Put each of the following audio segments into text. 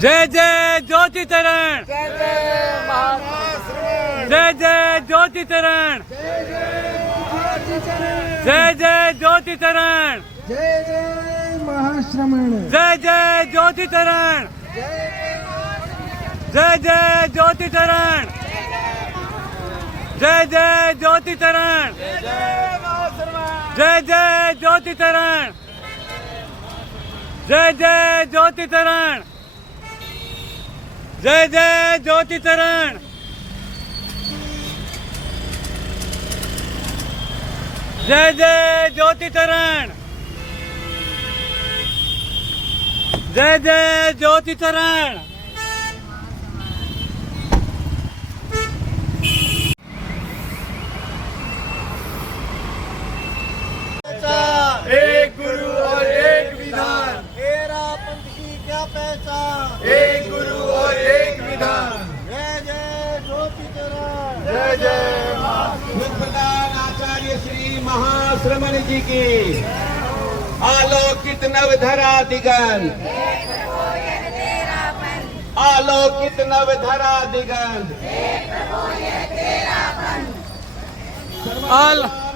जय जय ज्योति तरण, जय जय महाश्रमण, जय जय ज्योति तरण, जय जय ज्योति तरण, जय जय महाश्रमण, जय जय ज्योति तरण, जय जय ज्योति तरण, जय जय ज्योति तरण, जय जय ज्योति तरण, जय जय ज्योति तरण, जय जय ज्योति तरण, जय जय ज्योति तरण, जय जय ज्योति तरण। एक गुरु और एक विधान, तेरा पंथ की क्या पहचान, एक गुरु और एक विधान। जय जय ज्योति तरण, जय जय प्रधान आचार्य श्री महाश्रमण जी की आलोकित नवधरा दिगंत, आलोकित नवधरा दिगंत।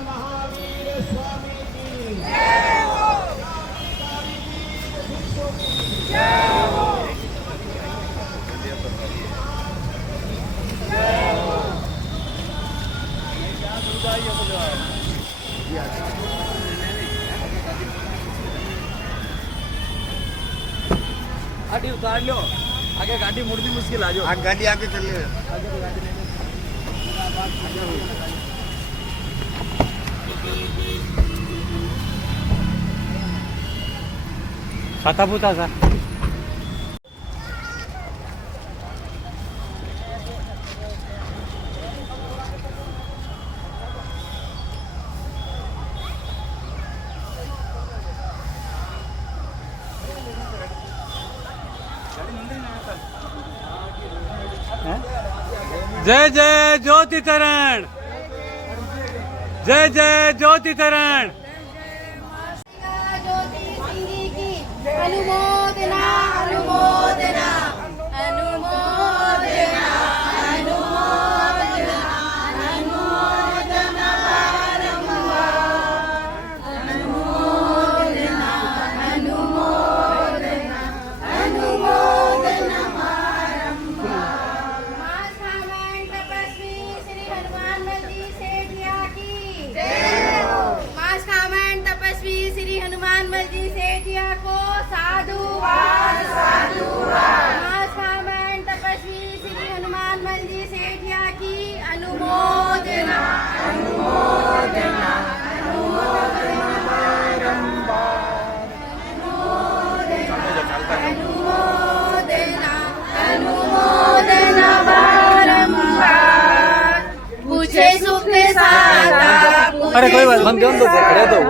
महावीर स्वामी की गाड़ी उतार लो, आगे गाड़ी मुड़नी मुश्किल आ जाओ। गाड़ी आगे चल रही है। खाता पुता सा जय जय ज्योति तरण, जय जय ज्योति तरण। अनुमोदना अनुमोदना अनुमोदना अनुमोदना अनुमोदना अनुमोदना अनुमोदना अनुमोदना तपस्वी श्री हनुमान जी सेठिया की जय हो। मास कामन तपस्वी श्री हनुमान जी सेठिया को साधुवाद साधुवाद। मास कामन तपस्वी श्री हनुमान जी सेठिया की अनुमोदना अनुमोदना अनुमोदना अनुमोदना अनुमोदना बारंबार। पूछे सुख साता, अरे कोई बात हम क्यों दो खड़े दो।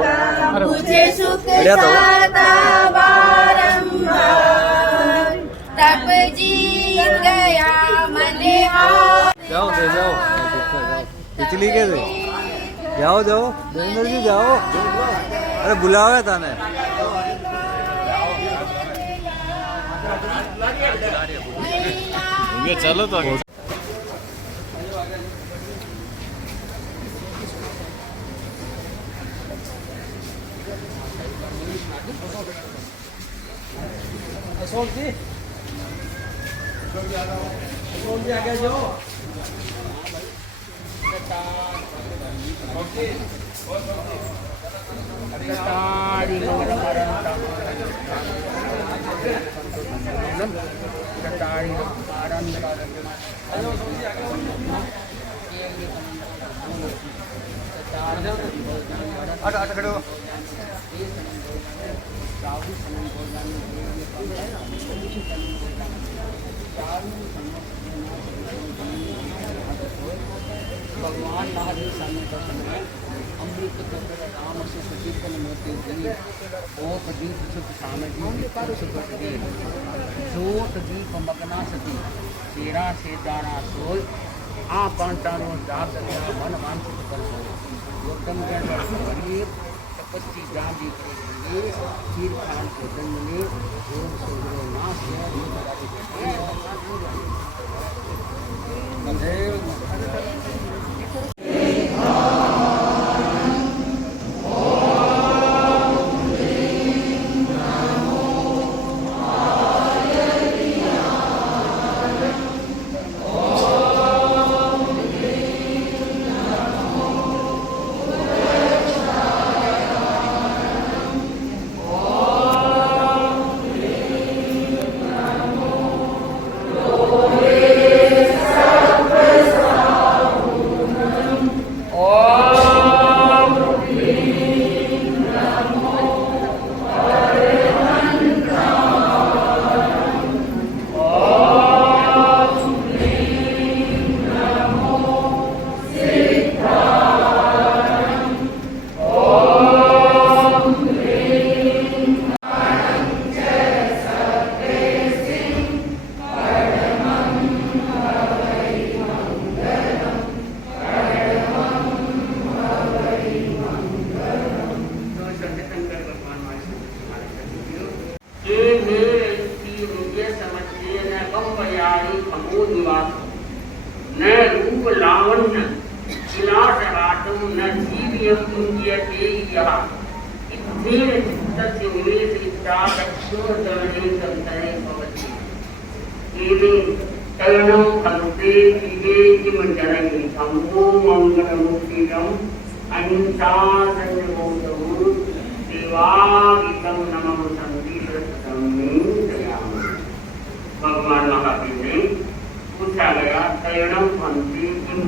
पूछे सुख साता बारंबार। तब जीत गया मने जाओ दे जाओ, पिछली के दे जाओ जाओ देवेंद्र जी जाओ। अरे बुलावे ताने ये चलो तो आगे। अशोक जी आगे जाओ। भगवान महावीर स्वामी का समय अमृत राम से सुकीर्तन मूर्ति ओत दीप सुख सामग्री जोत दीप मगना सती तेरा से दाना सोल आ पांचारो जाप मन मानसिक कर गौतम तपस्वी जान जी करके चीर खान भोजन मिले एवं नाश न रूप लावण्य विलास राटम न जीवियम पुंजियते यः इत्थेन चित्तस्य निवेश इच्छा दक्षोदरणे संतरे भवति एवे तरणं फलते दिवे किम जनयति सम्भो मंगलमुक्तिदम् अहिंसा संयमोदम् देवादितं नमः संदीर्घं दयामि। भगवान महावीर ने पूछा गया तरणम भंति किम।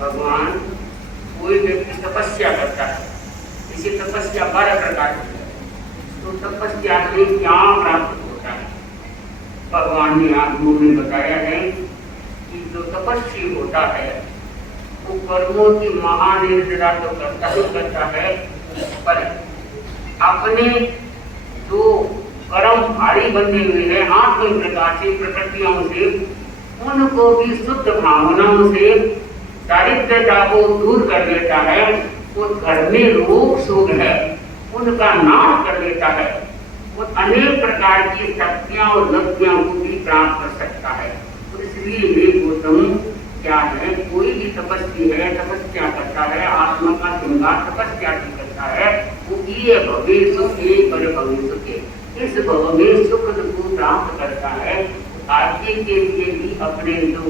भगवान कोई व्यक्ति तपस्या करता है, इसे तपस्या 12 प्रकार की है, तो तपस्या से क्या प्राप्त होता है? भगवान ने आत्मा में बताया है कि जो तपस्वी होता है वो कर्मों की महानिर्जरा तो करता ही करता है, पर अपने जो कर्म भारी बने हुए हैं आत्म प्रकार से प्रकृतियों से उनको भी शुद्ध भावनाओं से दारिद्रता को दूर कर देता है। वो घर में रोग शोक है उनका नाश कर देता है। वो अनेक प्रकार की शक्तियां और लक्ष्यों को भी प्राप्त कर सकता है। तो इसलिए वे गौतम क्या है, कोई भी तपस्वी है तपस्या करता है, आत्मा का श्रृंगार तपस्या भी करता है, वो ये भविष्य के पर भविष्य के इस भव में सुख को प्राप्त करता है। आगे के लिए भी अपने जो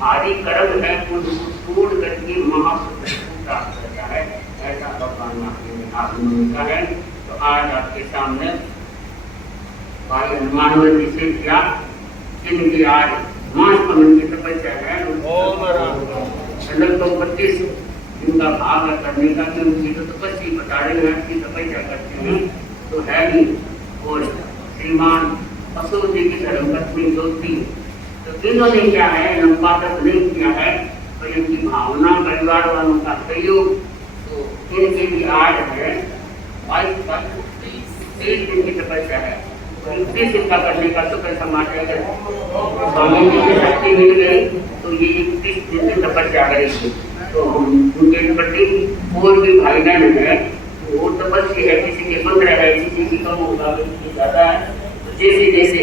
भारी कर्म है उनको छोड़ करके महासुख को प्राप्त करता है। ऐसा भगवान महावीर ने आपने लिखा है। तो आज आपके सामने भाई हनुमान जी से किया जिनकी आज मास पवन की तपस्या है 32 जिनका भाग करने का भी उनकी तो तपस्या बता रहे हैं कि तपस्या करते हैं तो है नहीं। और श्रीमान अशोक जी की धर्मपत्नी ज्योति, तो इन्होंने क्या है लंबा तक नहीं किया है, तो इनकी भावना परिवार वालों का सहयोग तो इनके भी आज है 22 दिन की तपस्या है। तो इतनी चिंता करने का शुक्र समाज है स्वामी जी की शक्ति मिल गई तो ये 21 दिन की तपस्या करेगी। तो हम उनके प्रति और भी भाई बहन है वो तपस्या है, किसी के 15 है, किसी की कम होगा, किसी की ज्यादा है। तो जैसे जैसे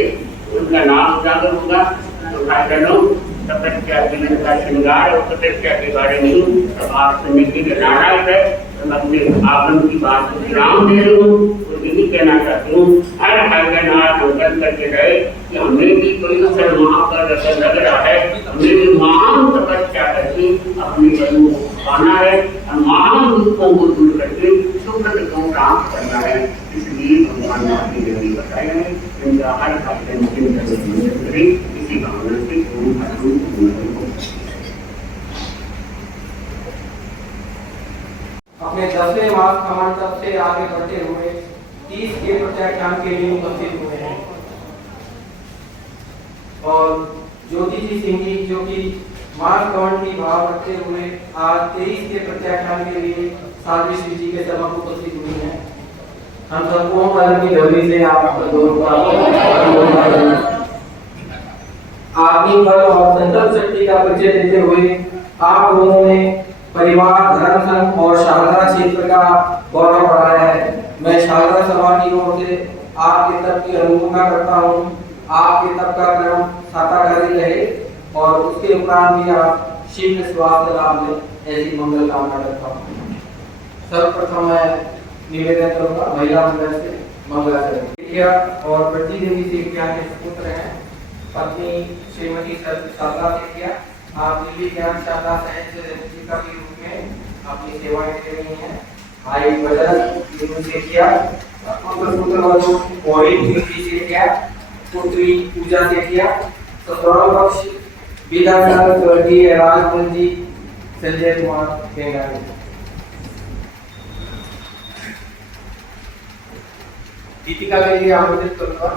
उनका नाम उजागर होगा तो भाई बहनों तपस्या जीवन का श्रृंगार और तपस्या के बारे में अब आप सुनने के लिए नाराज है। मैं अपने आपन की बात को विराम दे रही हूँ और यही कहना चाहती हूँ हर भाई बहन आज संकल्प करके रहे कि हमें भी कोई अवसर वहाँ पर लग रहा है, हमें भी महान तपस्या करके अपने बलू को पाना है और महान दुखों को दूर करके सुख को प्राप्त करना है। इसलिए भगवान महावीर ने बताया है इनका हर भाई चिंतन करें इसी भावना से अपने 10वें मास कमांडर से आगे बढ़ते हुए 30 के प्रत्याख्यान के लिए उपस्थित हुए हैं और ज्योति जी सिंह जी जो कि मास कमांड की भाव रखते हुए आज 23 के प्रत्याख्यान के लिए साध्वी श्री जी के समक्ष उपस्थित हुई हैं। हम सबको की ध्वनि से आप दोनों का आत्मिक बल और संकल्प शक्ति का परिचय देते हुए आप दोनों ने परिवार, धर्म संघ और शाहदरा क्षेत्र का गौरव बढ़ाया है। मैं शाहदरा सभा की ओर से आपके तब की अनुमोदना करता हूँ। आपके तब का क्रम साताकारी रहे और उसके उपरांत भी आप शीघ्र स्वास्थ्य लाभ लें, ऐसी मंगल कामना करता हूँ। सर्वप्रथम मैं निवेदन करूंगा महिला मंडल से मंगलाचरण और बच्ची देवी सेठिया के सुपुत्र हैं, पत्नी श्रीमती शारदा सेठिया। आप दिल्ली ज्ञान शाखा साहित्य शिक्षिका के रूप में अपनी सेवाएं दे रही हैं। भाई बजरंग सेठिया, पुत्र सेठिया, पुत्री पूजा सेठिया, ससुराल पक्ष विधानसभा स्वर्गीय राजमंत्री संजय कुमार बेंगाली। दीपिका के लिए आमंत्रित करूंगा।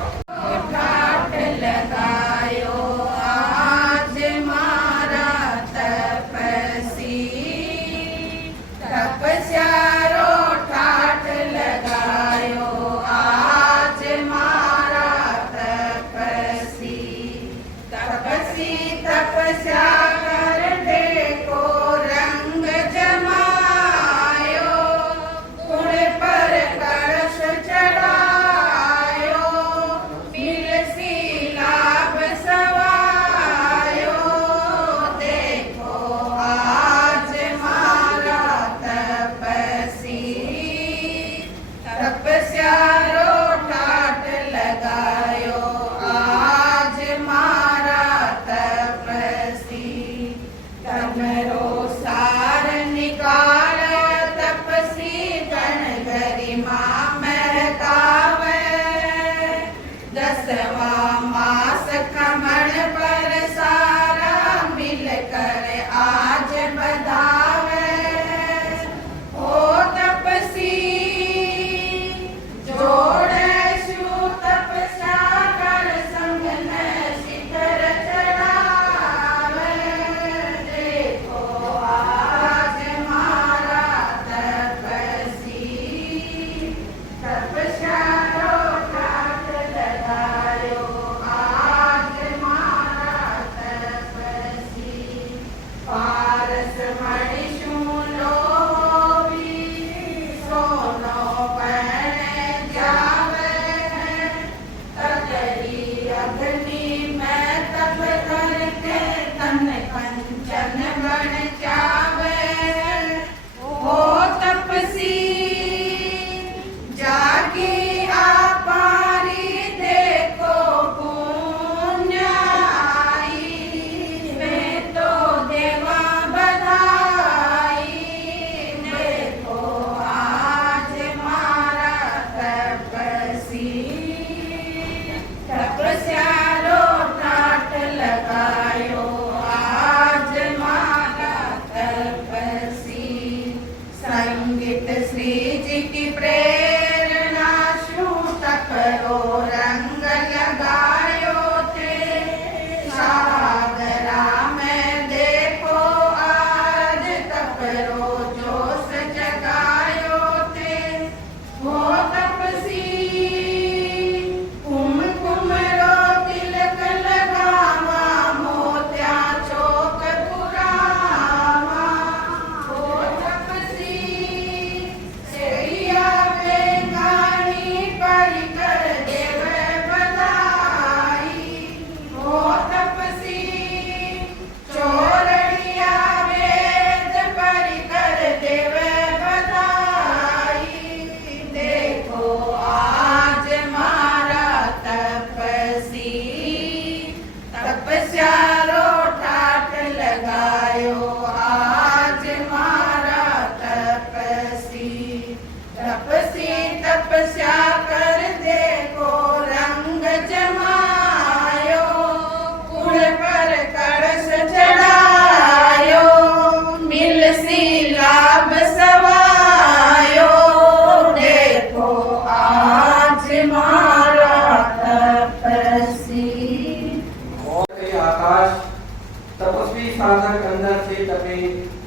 साधक अंदर से तपे,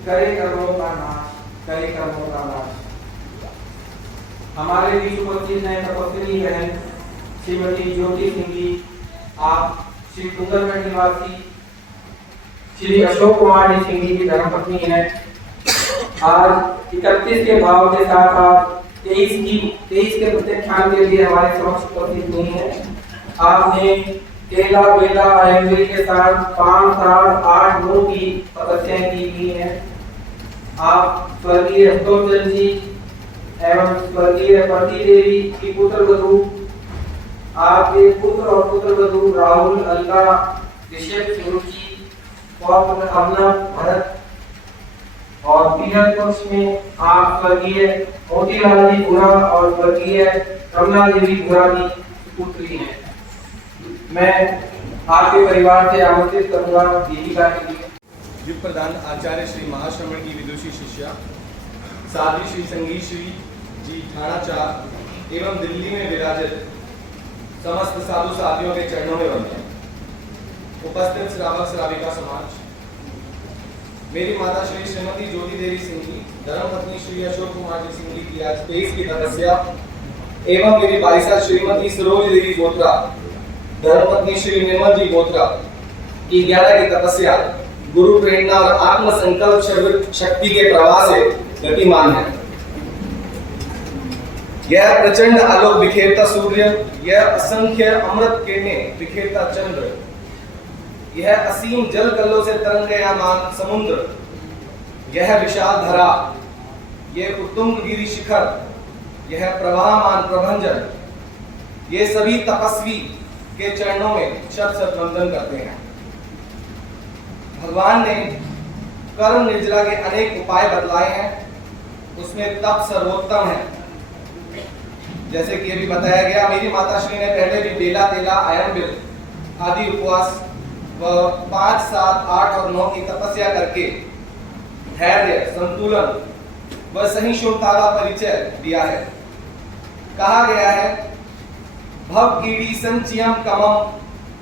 करे कर्मों का नाश, करे कर्मों का नाश। हमारे बीच उपस्थित हैं तपस्विनी बहन श्रीमती ज्योति सिंह जी। आप श्री डूंगरगढ़ निवासी श्री अशोक कुमार सिंह जी की धर्मपत्नी हैं। आज 31 के भाव के साथ आप 23 के प्रत्याख्यान के लिए हमारे समक्ष उपस्थित हुई हैं। आपने केला बेला आयंगरी के साथ 5 साल 8 9 की तपस्याएं की हुई हैं। आप स्वर्गीय अब्दुल जी एवं स्वर्गीय प्रति देवी की पुत्र वधू, आपके पुत्र और पुत्र वधू राहुल अलका ऋषभ सुरुचि पौत्र अमना भरत और पीहर पक्ष में आप स्वर्गीय मोतीलाल जी बुरा और स्वर्गीय कमला देवी बुरा की पुत्री हैं। मैं आपके परिवार से आमंत्रित करूंगा दीपिका के लिए। युग प्रधान आचार्य श्री महाश्रमण की विदुषी शिष्या साध्वी श्री संगीत श्री जी ठाणाचार एवं दिल्ली में विराजित समस्त साधु साधियों के चरणों में वंदन। उपस्थित श्रावक श्राविका समाज, मेरी माता श्री श्रीमती ज्योति देवी सिंह जी, धर्मपत्नी श्री अशोक कुमार जी सिंह जी की आज 23 की तपस्या एवं मेरी बाईसा श्रीमती सरोज देवी गोत्रा, धर्मपत्नी श्री निर्मल जी गोत्रा की 11 की तपस्या गुरु प्रेरणा और आत्म संकल्प शक्ति के प्रवाह से गतिमान है। यह प्रचंड आलोक बिखेरता सूर्य, यह असंख्य अमृत किरणें बिखेरता चंद्र, यह असीम जल कल्लों से तरंगयमान समुद्र, यह विशाल धरा, यह उत्तुंग गिरि शिखर, यह प्रवाहमान प्रभंजन, ये सभी तपस्वी के चरणों में शत शत वंदन करते हैं। भगवान ने कर्म निर्जला के अनेक उपाय बतलाए हैं, उसमें तप सर्वोत्तम है। जैसे कि अभी बताया गया, मेरी माता श्री ने पहले भी बेला तेला आयन आदि उपवास व 5 7 8 और 9 की तपस्या करके धैर्य, संतुलन व सहिष्णुता का परिचय दिया है। कहा गया है, भव कीड़ी संचियम कमम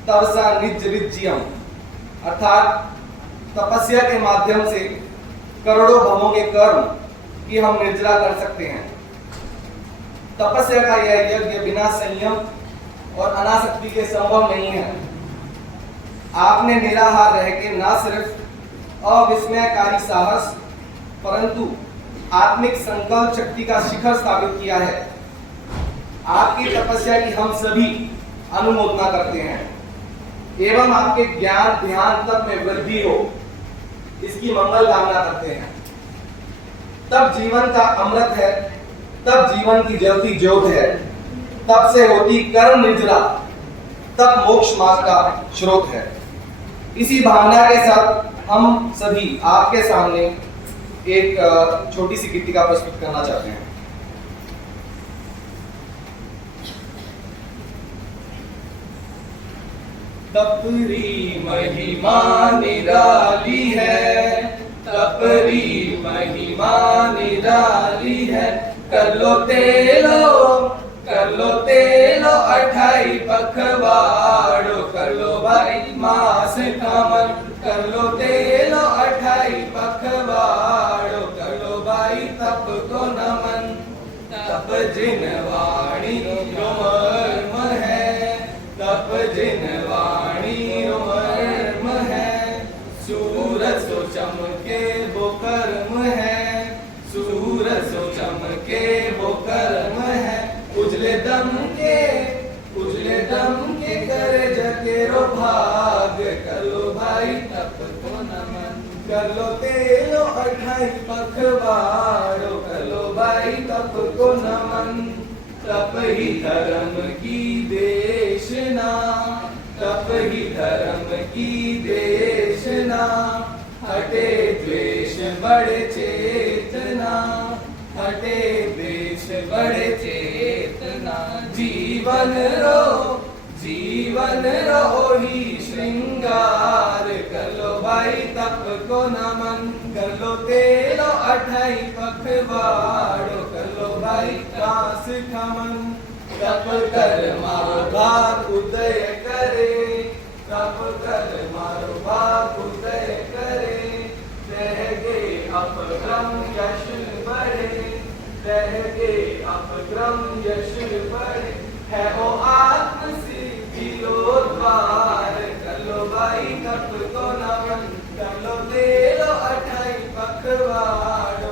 तवसा निज रिज्यम, अर्थात तपस्या के माध्यम से करोड़ों भवों के कर्म की हम निर्जला कर सकते हैं। तपस्या का यह यज्ञ बिना संयम और अनासक्ति के संभव नहीं है। आपने निराहार रह के न सिर्फ अविस्मयकारी साहस परंतु आत्मिक संकल्प शक्ति का शिखर स्थापित किया है। आपकी तपस्या की हम सभी अनुमोदना करते हैं एवं आपके ज्ञान ध्यान तप में वृद्धि हो, इसकी मंगल कामना करते हैं। तब जीवन का अमृत है, तब जीवन की जलती ज्योत है, तब से होती कर्म निर्जला, तब मोक्ष मार्ग का स्रोत है। इसी भावना के साथ हम सभी आपके सामने एक छोटी सी गीतिका प्रस्तुत करना चाहते हैं। तपरी महिमा निराली है, तपरी महिमा निराली है, कर लो तेलो 28 पखवाड़ो, कर लो भाई मास कामन, कर लो तेलो 28 पखवाड़ो, कर लो भाई तप को नमन। तप जिन वाणी रोमर्म है, तप जिन वाणी रोमर्म है, सूरज सो चमके वो कर्म है, सूरज सो चमके वो कर्म है, उजले दम के करे जकेरो भाग, कर लो भाई तप को नमन, कर लो तेलो 28 पखवाड़ो, कर लो भाई तप को नमन। तप ही धर्म की देशना, तप ही धर्म की देशना, हटे द्वेष बड़े चेतना, हटे द्वेष बड़े चेतना, जीवन रो ही श्रृंगार, कर लो भाई तप को नमन, कर लो तेलो 28 पखवाड़ो, कर लो भाई कास खमन। तप कर मारो भाग उदय करे, तप कर मारो भाग उदय करे, रह गए अपक्रम यश बढ़े, रह गए अपक्रम यश बढ़े, है वो आत्म सिद्धि द्वार, कर लो भाई तप को नमन, कर लो तेलो 28 पखवाड़ो।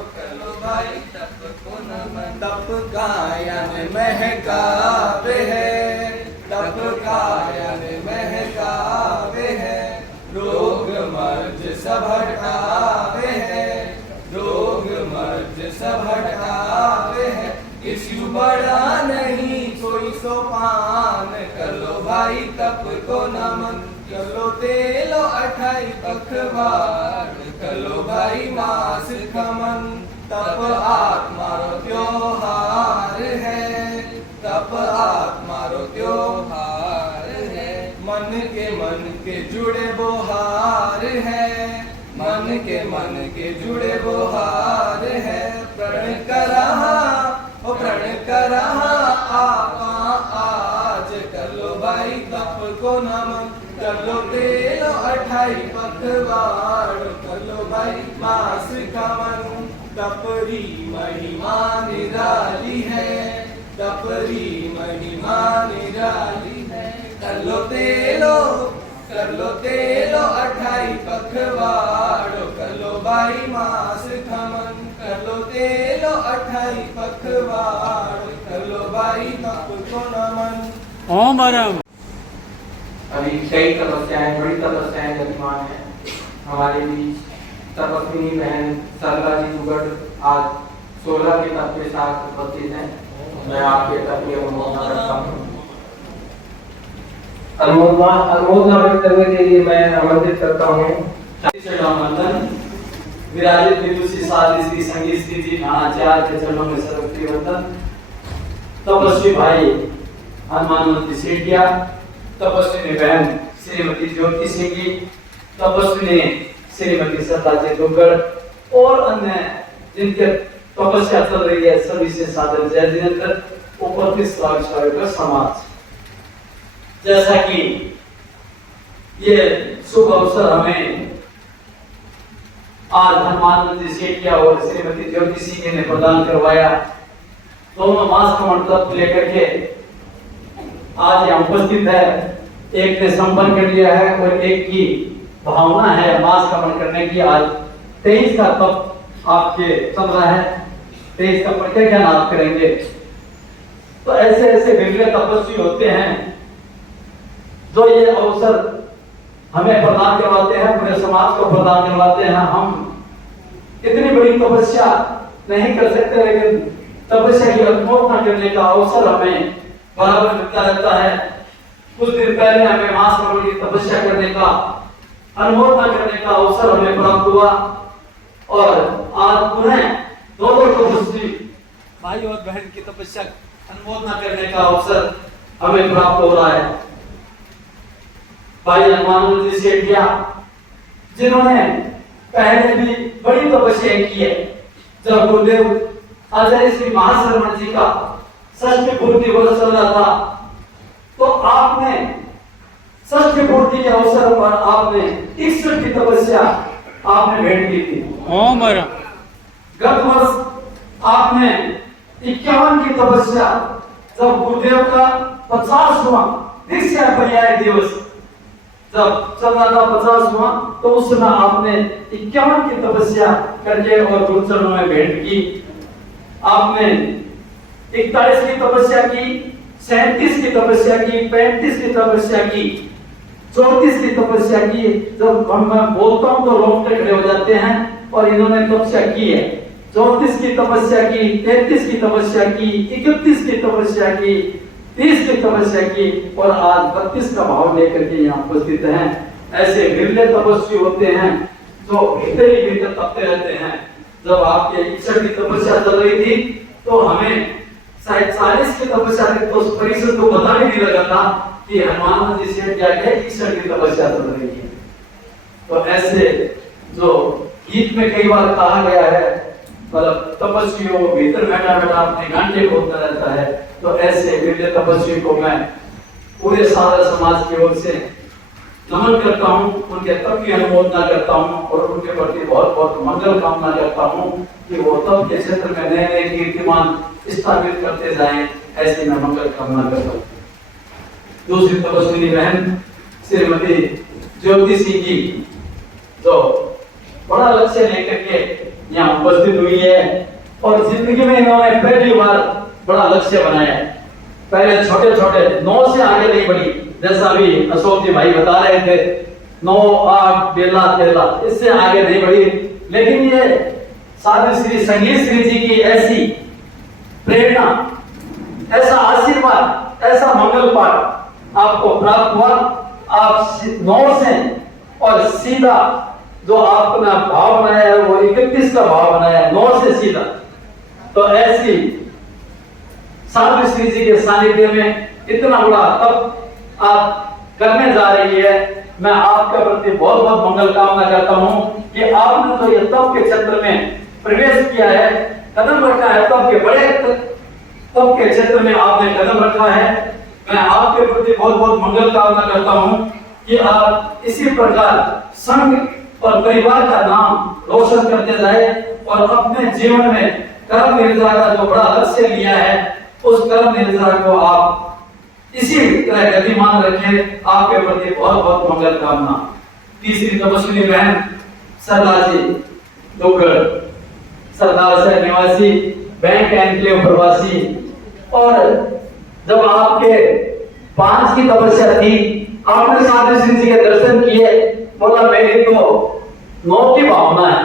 महकावे है, तप कायन महकावे है, रोग मर्ज सब हटावे है, रोग मर्ज सब हटावे है। किसी बड़ा नहीं कोई सोपान, कर लो भाई तप को नमन, कर लो तेलो 28 पखवाड़, कर लो भाई मास खमन। तप आत्मारो त्योहार है, तप आत्मारो त्योहार है, मन के जुड़े बोहार है, मन के जुड़े बोहार है। प्रण करा आपा आज, कर लो भाई तप को नमन, कर लो तेलो 28 पखवाड़, कर लो भाई मास खमन। तपरी महिमा निराली है, तपरी महिमा निराली है, कर लो तेलो 28 पखवाड़, कर लो भाई मास खमन, कर लो तेलो 28 पखवाड़, कर लो भाई तप को नमन। ओम परम। अभी कई तपस्याएं, बड़ी तपस्याएं गतिमान है हमारे बीच। तपस्विनी बहन सरला जी दुगड़ आज 16 के तप के साथ उपस्थित हैं। मैं आपके तप की अनुमोदना करता हूँ। अनुमोदना व्यक्त करने के लिए मैं आमंत्रित करता हूँ विराजित विदुषी साधि श्री संगीत स्थिति ठाणाचार्य के चरणों में सर्वप्रिय वंदन। तपस्वी भाई हनुमान सेठिया, तपस्वी बहन श्रीमती ज्योति सिंह जी, तपस्वी श्रीमती सरला जी दुगड़ और अन्य जिनके तपस्या चल रही है सभी से सादर जय जिनेंद्र। उपस्थित स्वागत समाज, जैसा कि ये शुभ अवसर हमें आज हनुमान सेठिया और श्रीमती ज्योति सिंह ने प्रदान करवाया, दोनों मास खमन तप लेकर के आज यहाँ उपस्थित है। एक ने संपन्न कर लिया है और एक की भावना है मास खमन करने की। आज 23 का तप आपके चल रहा है, 23 का पढ़ के ज्ञान आप करेंगे। तो ऐसे ऐसे विरले तपस्वी होते हैं जो ये अवसर हमें प्रदान करवाते हैं, पूरे समाज को प्रदान करवाते हैं। हम इतनी बड़ी तपस्या नहीं कर सकते, लेकिन तपस्या की अनुमोदना करने का अवसर हमें बराबर मिलता रहता है। कुछ दिन पहले हमें मास खमन की तपस्या करने का, अनुमोदना करने का अवसर हमें प्राप्त हुआ और आज पुनः दोनों तपस्वी भाई और बहन की तपस्या अनुमोदना करने का अवसर हमें प्राप्त हो रहा है। भाई हनुमान जी सेठिया जिन्होंने पहले भी बड़ी तपस्या की है। जब गुरुदेव आचार्य श्री महाश्रवण जी का षष्ठ पूर्ति वर्ष चल रहा था, तो आपने षष्ठ पूर्ति के अवसर पर आपने 61 की तपस्या आपने भेंट की थी। गत वर्ष आपने 51 की तपस्या, जब गुरुदेव का 50वां दीक्षा पर्याय दिवस जब चल रहा था 50वां, तो उस समय आपने 51 की तपस्या करके और गुरु चरणों में भेंट की। आपने 41 की तपस्या की, 37 की तपस्या की, 35 की तपस्या की, 34 की तपस्या की। जब मैं बोलता हूं तो रोंगटे खड़े हो जाते हैं, और इन्होंने तपस्या की है। 34 की तपस्या की, 33 की तपस्या की, 31 की तपस्या की, 30 की तपस्या की, और आज 32 का भाव लेकर के यहाँ उपस्थित हैं। ऐसे विरले तपस्वी होते हैं जो भीतर ही भीतर तपते रहते हैं। जब आपके 61 की तपस्या चल रही थी, तो हमें शायद 40 की तपस्या थी, तो उस परिषद को पता भी नहीं लगा था कि हनुमान जी से क्या है 61 की तपस्या चल रही है। तो ऐसे जो गीत में कई बार कहा गया है, मतलब तपस्वियों भीतर बैठा बैठा अपने घंटे खोलता रहता है। तो ऐसे विरले तपस्वी को मैं पूरे सारा समाज की ओर से नमन करता हूँ, उनके तप की अनुमोदना करता हूँ और उनके प्रति बहुत बहुत मंगल कामना करता हूँ कि वो तप के क्षेत्र में नए नए कीर्तिमान स्थापित करते जाएं। ऐसी मैं मंगल कामना करता हूँ। दूसरी तपस्विनी बहन श्रीमती ज्योति सिंह जी, जो बड़ा लक्ष्य लेकर के यहाँ उपस्थित हुई है, और जिंदगी में इन्होंने पहली बार बड़ा लक्ष्य बनाया है। पहले छोटे छोटे 9 से आगे नहीं बढ़ी, जैसा अभी अशोक जी भाई बता रहे थे 9, 8, बेला, तेला, इससे आगे नहीं बढ़ी। लेकिन ये साधु श्री संगीत श्री जी की ऐसी प्रेरणा, ऐसा आशीर्वाद, ऐसा मंगल पाठ आपको प्राप्त हुआ। आप 9 से और सीधा जो आपने भाव बनाया है वो 31 का भाव बनाया है, 9 से सीधा। तो ऐसी साधु श्री जी के सानिध्य में इतना बड़ा तप आप करने जा रही है। मैं आपके प्रति बहुत बहुत मंगल कामना करता हूं कि आपने तो ये तप के क्षेत्र में प्रवेश किया है, कदम रखा है, तप के बड़े तप के क्षेत्र में आपने कदम रखा है। मैं आपके प्रति बहुत बहुत मंगल कामना करता हूं कि आप इसी प्रकार संघ और परिवार का नाम रोशन करते जाए और अपने जीवन में कर्म निर्वाह का जो बड़ा लक्ष्य लिया है उस कर्म निर्वाह को आप इसी तरह गतिमान रखें। आपके प्रति बहुत बहुत मंगल कामना। तीसरी तपस्विनी बहन सरदार जी डोगर, सरदार शहर निवासी, बैंक एनक्लेव प्रवासी, और जब आपके 5 की तपस्या थी, आपने साधु श्री जी के दर्शन किए, बोला मेरी तो 9 की भावना है।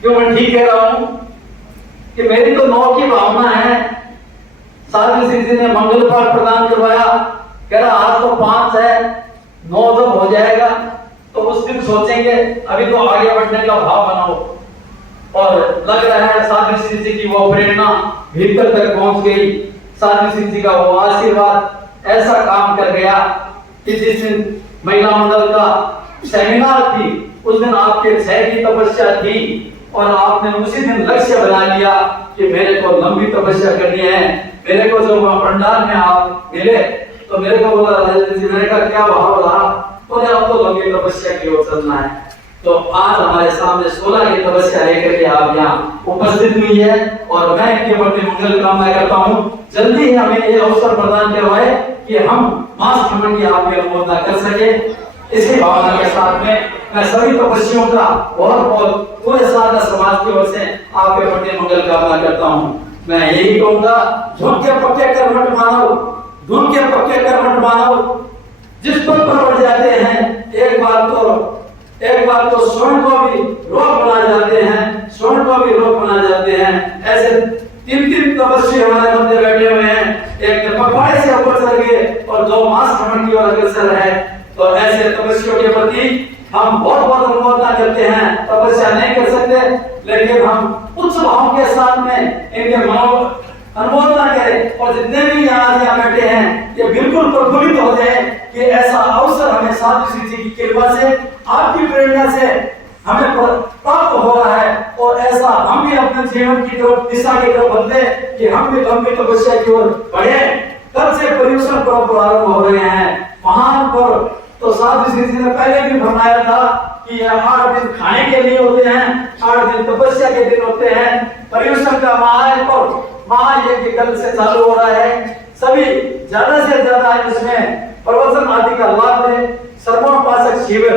क्यों मैं ठीक कह रहा हूं कि मेरी तो 9 की भावना है। साधु श्री जी ने मंगल पाठ प्रदान करवाया, कह रहा आज तो 5 है, 9 जब हो जाएगा तो उस दिन सोचेंगे, अभी तो आगे बढ़ने का भाव बनाओ। और लग रहा है साधु श्री जी की वो प्रेरणा भीतर तक पहुंच गई। साधु श्री जी का वो आशीर्वाद ऐसा काम कर गया कि जिस दिन महिला मंडल का सेमिनार थी उस दिन आपके 6 की तपस्या थी और आपने उसी दिन लक्ष्य बना लिया कि मेरे को लंबी तपस्या करनी है। मेरे को जो पंडाल में आप मिले तो मेरे को बोला मैंने कहा क्या भाव रहा, तो अब तो लंबी तपस्या की ओर चलना है। तो आज हमारे सामने 16 की तपस्या लेकर के आप यहाँ उपस्थित हुई है और मैं इनके प्रति मंगल कामना करता हूँ। जल्दी ही हमें ये अवसर प्रदान करवाए कि हम मास खंडन की आपकी अनुमोदना कर सके। इसी भावना के साथ में मैं सभी तपस्वियों का बहुत बहुत पूरे साधा समाज की ओर से आपके प्रति मंगल कामना करता हूँ। मैं यही कहूंगा, झुक के पक्के कर्मठ मानव, धुन के पक्के कर्मठ मानव, जिस पर बढ़ जाते हैं एक बार तो स्वर्ण को भी रोक बना जाते हैं, स्वर्ण को भी रोक बना जाते हैं। ऐसे 3 तपस्वी हमारे मध्य बैठे हुए हैं, एक पखवाड़े से ऊपर चढ़ गए और 2 मास खंडन की ओर अग्रसर है। तो ऐसे तपस्वियों के प्रति हम बहुत बहुत अनुमोदना करते हैं। तपस्या नहीं कर सकते लेकिन हम उच्च भाव के साथ में इनके अनुमोदना करें और जितने भी यहाँ बैठे हैं ये बिल्कुल प्रफुल्लित हो जाए कि ऐसा अवसर हमें साधु श्री जी की कृपा से, आपकी प्रेरणा से हमें प्राप्त हो रहा है। और ऐसा हम भी अपने जीवन की तरफ, दिशा की तरफ बढ़ते कि हम भी लंबी तपस्या की ओर बढ़े। कब से पर्युषण पर्व प्रारंभ हो रहे हैं, महान पर्व। तो साधु श्री जी ने पहले भी फरमाया था कि ये 8 दिन खाने के लिए होते हैं, 8 दिन तपस्या के दिन होते हैं। पर्युषण का महापर्व, महायज्ञ कल से चालू हो रहा है। सभी ज्यादा से ज्यादा इसमें प्रवचन आदि का लाभ ले। सर्वोपासक शिविर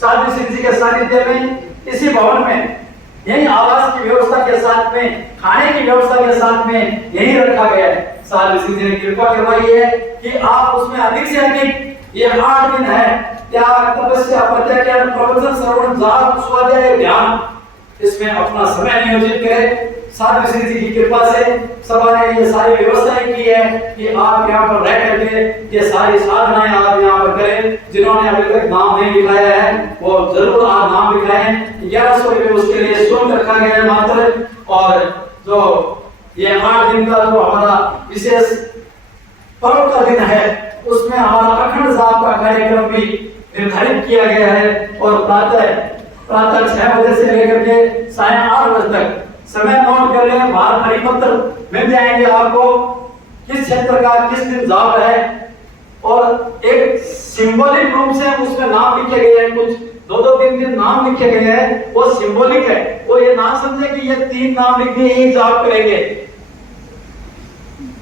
साधु श्री जी के सानिध्य में इसी भवन में यही आवास की व्यवस्था के साथ में, खाने की व्यवस्था के साथ में यही रखा गया है। साधु श्री जी ने कृपा करवाई है कि आप उसमें अधिक से अधिक ये 8 दिन है, त्याग, तपस्या, प्रत्याख्यान, प्रवचन, श्रवण, जाप, स्वाध्याय, ध्यान, इसमें अपना समय नियोजित करें। साधु श्री जी की कृपा से सभा ने ये सारी व्यवस्थाएं की है कि आप यहाँ पर रह करके ये सारी साधनाएं आप यहाँ पर करें। जिन्होंने अभी तक नाम नहीं लिखाया है वो जरूर आप नाम लिखाएं। 1100 रुपये उसके लिए शुल्क रखा गया है मात्र। और जो ये 8 दिन का जो हमारा विशेष पर्व का दिन है उसमें हमारा अखंड जाप का कार्यक्रम भी निर्धारित किया गया है। और प्रातः 6 बजे से लेकर के साय 8 बजे तक समय नोट कर लें। बाहर परिपत्र मिल जाएंगे आपको किस क्षेत्र का किस दिन जाप है। और एक सिंबॉलिक रूप से उसमें नाम लिखे गए हैं, कुछ 2-3 दिन नाम लिखे गए हैं, वो सिंबॉलिक है। वो ये ना समझे कि ये 3 नाम लिख दिए एक जाप करेंगे,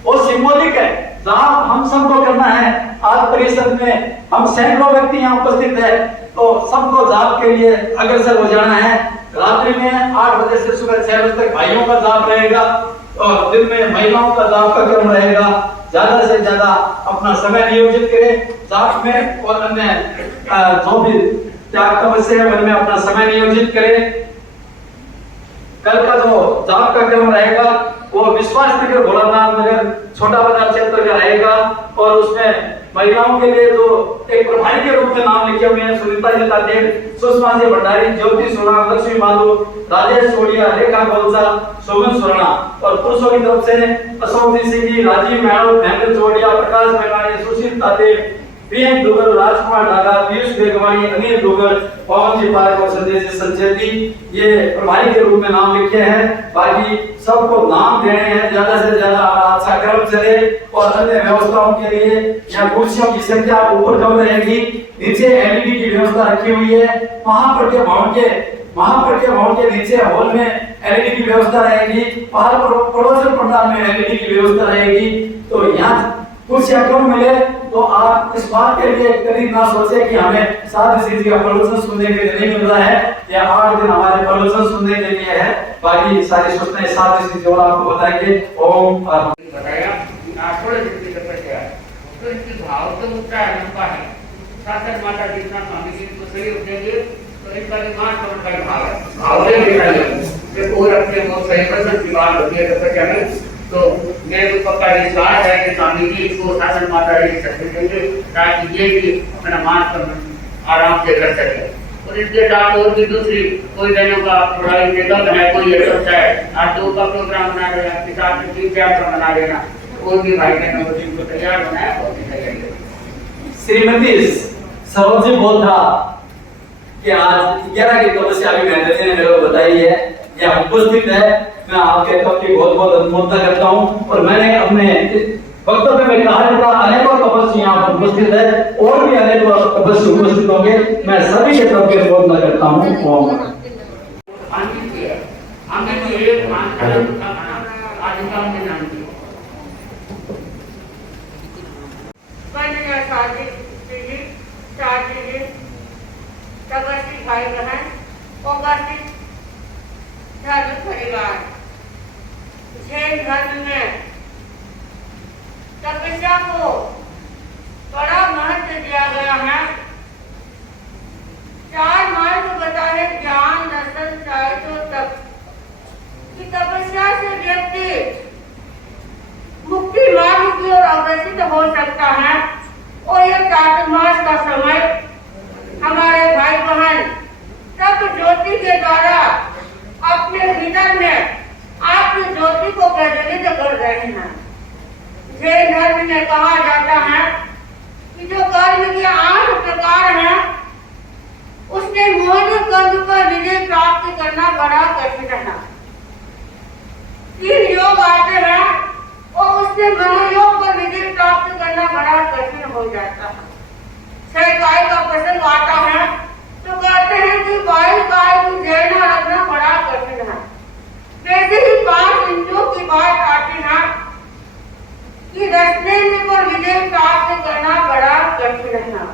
वो सिंबॉलिक है। जाप हम सबको करना है। आज परिषद में हम सैकड़ों व्यक्ति यहाँ उपस्थित है तो सबको जाप के लिए अग्रसर हो जाना है। रात्रि में 8 बजे से सुबह 6 बजे तक भाइयों का जाप रहेगा। और दिन में महिलाओं का जाप का क्रम रहेगा। ज्यादा से ज्यादा अपना समय नियोजित करें जाप में और अन्य जो भी त्याग तपस्या है उनमें अपना समय नियोजित करें। कल का जो जाप का क्रम रहेगा वो विश्वास नगर भोलानाथ नगर छोटा बाजार क्षेत्र का रहेगा और उसमें महिलाओं के लिए जो एक प्रभारी के रूप में नाम लिखे हुए हैं सुनीता जी देव, सुषमा जी भंडारी, ज्योति सोना, लक्ष्मी माधु, राजेश सोडिया, रेखा गोलसा, शोभन सुराणा और पुरुषों की तरफ से अशोक सिंह जी, राजीव मैडम, महेंद्र चौड़िया, प्रकाश मैनानी, सुशील तादेव, प्रियंक दुगल, राजकुमार डागा, पीयूष बेगवानी, अनिल दुगल, पवन जी पारक और संजय संचेती ये प्रभारी के रूप में नाम लिखे हैं। बाकी सबको नाम देने हैं, ज्यादा से ज्यादा अच्छा क्रम चले और अन्य व्यवस्थाओं के लिए यहाँ कुर्सियों की संख्या ऊपर कम रहेगी। नीचे एलईडी की व्यवस्था रखी हुई है। महापट्य भवन के नीचे हॉल में एलईडी की व्यवस्था रहेगी। प्रवचन पंडाल में एलईडी की व्यवस्था रहेगी। तो यहाँ कुर्सियां कम मिले तो आप इस बात के लिए करीब ना सोचे कि हमें 7 जी का प्रवचन सुनने के लिए नहीं मिल रहा है या 8 दिन हमारे प्रवचन सुनने के लिए है। बाकी सारी सूचनाएं 7 जी और आपको बताएंगे। ओम बताया थोड़े दिन की तपस्या तो इनकी भाव तो उठता है लंबा है। शासन माता जितना स्वामी जी को सही उठेंगे तो इनका दिमाग समझ का भाव है। भाव से निकल और अपने वो सही पसंद की बात होती है तपस्या में। तो मेरे को पक्का विश्वास है कि स्वामी जी को शासन माता जी शक्ति देंगे ताकि ये भी अपना मार्ग आराम से कर सके। और इसके साथ और भी दूसरी कोई बहनों का थोड़ा निगम है, कोई ये सोचता है आज 2 का प्रोग्राम बना देना, किताब में 3-4 का बना देना, और भी भाई बहनों को जिनको तैयार होना है और भी तैयार। श्रीमती सरोज जी बोल था कि आज 11 की तपस्या भी मैंने मेरे को बताई है, यह उपस्थित है। मैं आपके सबकी बहुत बहुत अनुमोदना करता हूं और मैंने अपने वक्तव्य में कहा था अनेकों तपस्वी यहाँ पर उपस्थित है और भी अनेकों तपस्वी उपस्थित होंगे। मैं सभी के सबकी अनुमोदना करता हूं। भाई बहन धर्म परिवार जैन धर्म में तपस्या को बड़ा महत्व दिया गया है। 4 मार्ग बताए ज्ञान, दर्शन, साहित्य और तप की तपस्या से व्यक्ति मुक्ति मार्ग की ओर अग्रसित हो सकता है। और यह चातुर्मास का समय हमारे भाई बहन तप ज्योति के द्वारा अपने भीतर में आपकी ज्योति को प्रज्वलित कर रहे हैं। जैन धर्म में कहा जाता है कि जो कर्म के 8 प्रकार हैं उसने मोह कर्म पर विजय प्राप्त करना बड़ा कठिन है। 3 योग आते हैं और उससे मनोयोग पर विजय प्राप्त करना बड़ा कठिन हो जाता है। 6 काय का प्रसंग आता है तो कहते हैं कि 22 काय की जैना रखना बड़ा कठिन है। वैसे ही 5 इंद्रियों की बात आती है कि रसनेन्द्र पर विजय प्राप्त करना बड़ा कठिन है।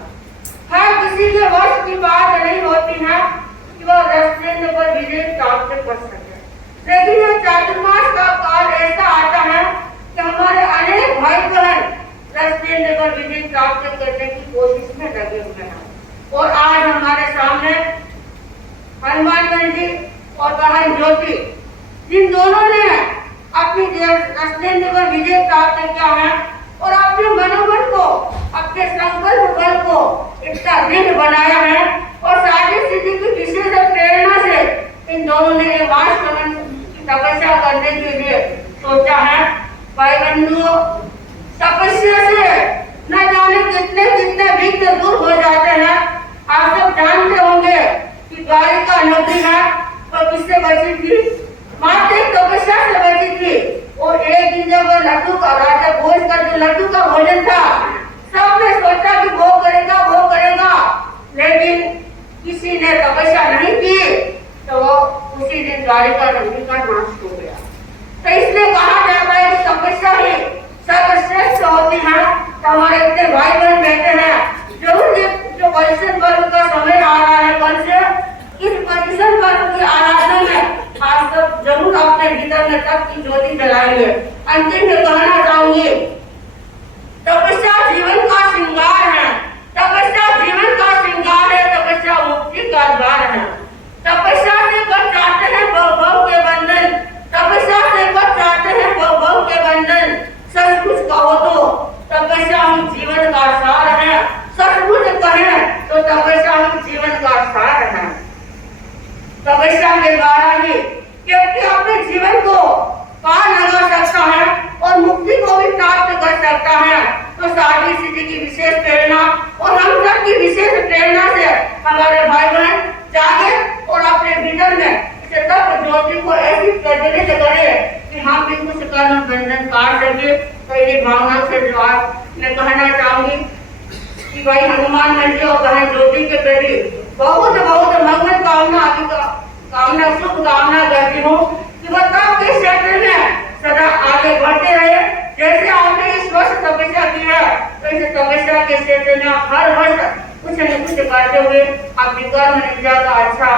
हर किसी के वश की बात नहीं होती है कि वह रसनेन्द्र पर विजय प्राप्त कर सके। लेकिन यह चातुर्मास का काल ऐसा आता है कि हमारे अनेक भाई बहन रसनेन्द्र पर विजय प्राप्त करने की कोशिश में लगे हुए हैं। और आज हमारे सामने हनुमानगंज जी और बहन ज्योति जिन दोनों ने अपनी रसनेन्द्र पर विजय प्राप्त किया है और अपने मनोबल को, अपने संकल्प बल को इतना दृढ़ बनाया है और सारी स्थिति की विशेष प्रेरणा से इन दोनों ने वास्तवन की तपस्या करने के लिए सोचा है। भाई बंधुओं, तपस्या से न जाने कितने कितने विघ्न दूर हो जाते हैं। आप सब जानते होंगे कि द्वारिका नगरी है और किससे बची थी? मात्र तपस्या से बची थी। और एक दिन जब लड्डू का राजा भोज का जो लड्डू का भोजन था, सबने सोचा कि वो करेगा, लेकिन किसी ने तपस्या नहीं की तो वो उसी दिन द्वारिका नगरी का नाश हो गया। तो इसलिए कहा जाता है कि तपस्या ही सर्वश्रेष्ठ होती है। तो हमारे इतने भाई बहन बैठे हैं, जो वैश्य पर्व का समय आ रहा है, कल से इस वैश्य पर्व की आराधना में आप सब जरूर अपने भीतर में तप की ज्योति जलाएंगे। अंतिम में कहना चाहूंगी, तपस्या जीवन का श्रृंगार है, तपस्या जीवन का श्रृंगार है, तपस्या मुक्ति का द्वार है। तपस्या से कट जाते हैं भव के बंधन, तपस्या से कट जाते हैं भव के बंधन। सचमुच कहो तो तपस्या हम जीवन का सार है, सचमुच कहें तो तपस्या हम जीवन का सार है। तपस्या के द्वारा ही व्यक्ति अपने जीवन को पार लगा सकता है और मुक्ति को भी प्राप्त कर सकता है। तो साधी सिद्धि की विशेष प्रेरणा और हम सब की विशेष प्रेरणा से हमारे भाई बहन जागे और अपने भीतर में इसे तप ज्योति को ऐसी प्रज्वलित करे कि हम भी कुछ कर्म बंधन काट सके। तो ये भावना से मैं कहना चाहूंगी कि भाई हनुमान मंदिर और बहन ज्योति के प्रति बहुत बहुत मंगल कामना शुभ कामना करती हूँ कि वह तप के क्षेत्र में सदा आगे बढ़ते रहे। जैसे आपने इस वर्ष तपस्या की है, वैसे तपस्या के क्षेत्र में हर वर्ष कुछ न कुछ करते हुए अपनी कर्म निष्ठा का अच्छा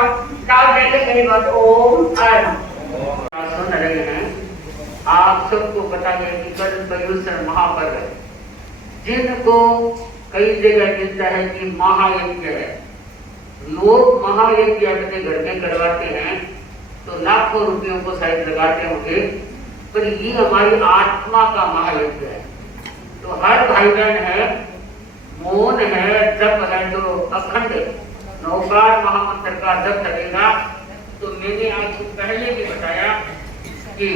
लाभ लेके कहीं बात ओम सुन रहे हैं। आप सबको पता है कि कल पर्युषण महापर्व है, जिनको कई जगह मिलता है कि महायज्ञ है। लोग महायज्ञ अपने घर में करवाते हैं तो लाखों रुपयों को शायद लगाते होंगे, पर ये हमारी आत्मा का महायज्ञ है। तो हर भाई बहन है, मौन है, जप है, तो अखंड 9 बार महामंत्र का जप करेगा। तो मैंने आपको पहले भी बताया कि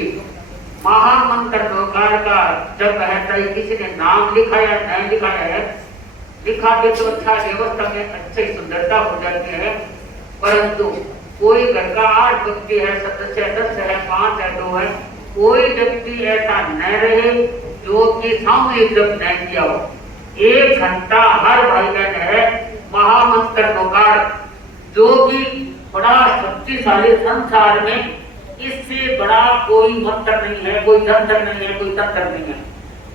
महामंत्र 2 बार का जप है, चाहे किसी ने नाम लिखा या नहीं लिखा है, लिखा के तो अच्छा व्यवस्था में अच्छी सुंदरता हो जाती है। परंतु कोई घर का 8 व्यक्ति है, सदस्य 10 है, 5 है, 2 है, कोई व्यक्ति ऐसा न रहे जो कि सामूहिक जप नहीं किया हो। 1 घंटा हर भाई बहन है महामंत्र पुकार, जो कि बड़ा शक्तिशाली संसार में इससे बड़ा कोई मंत्र नहीं है, कोई तंत्र नहीं है, कोई तंत्र नहीं है।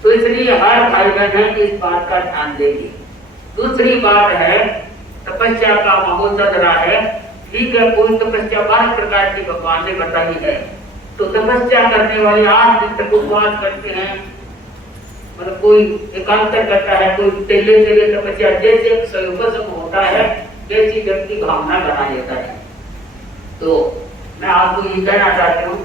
तो इसलिए हर भाई बहन इस बात का ध्यान देगी। दूसरी बात है, तपस्या का माहौल चल रहा है, ठीक है, कोई तपस्या 12 प्रकार की भगवान ने बताई है। तो तपस्या करने वाले 8 दिन तक उपवास करते हैं, मतलब कोई एकांतर करता है, कोई तेले तपस्या, जैसे संयोग होता है जैसी व्यक्ति भावना बना लेता है। तो मैं आपको ये कहना चाहती हूँ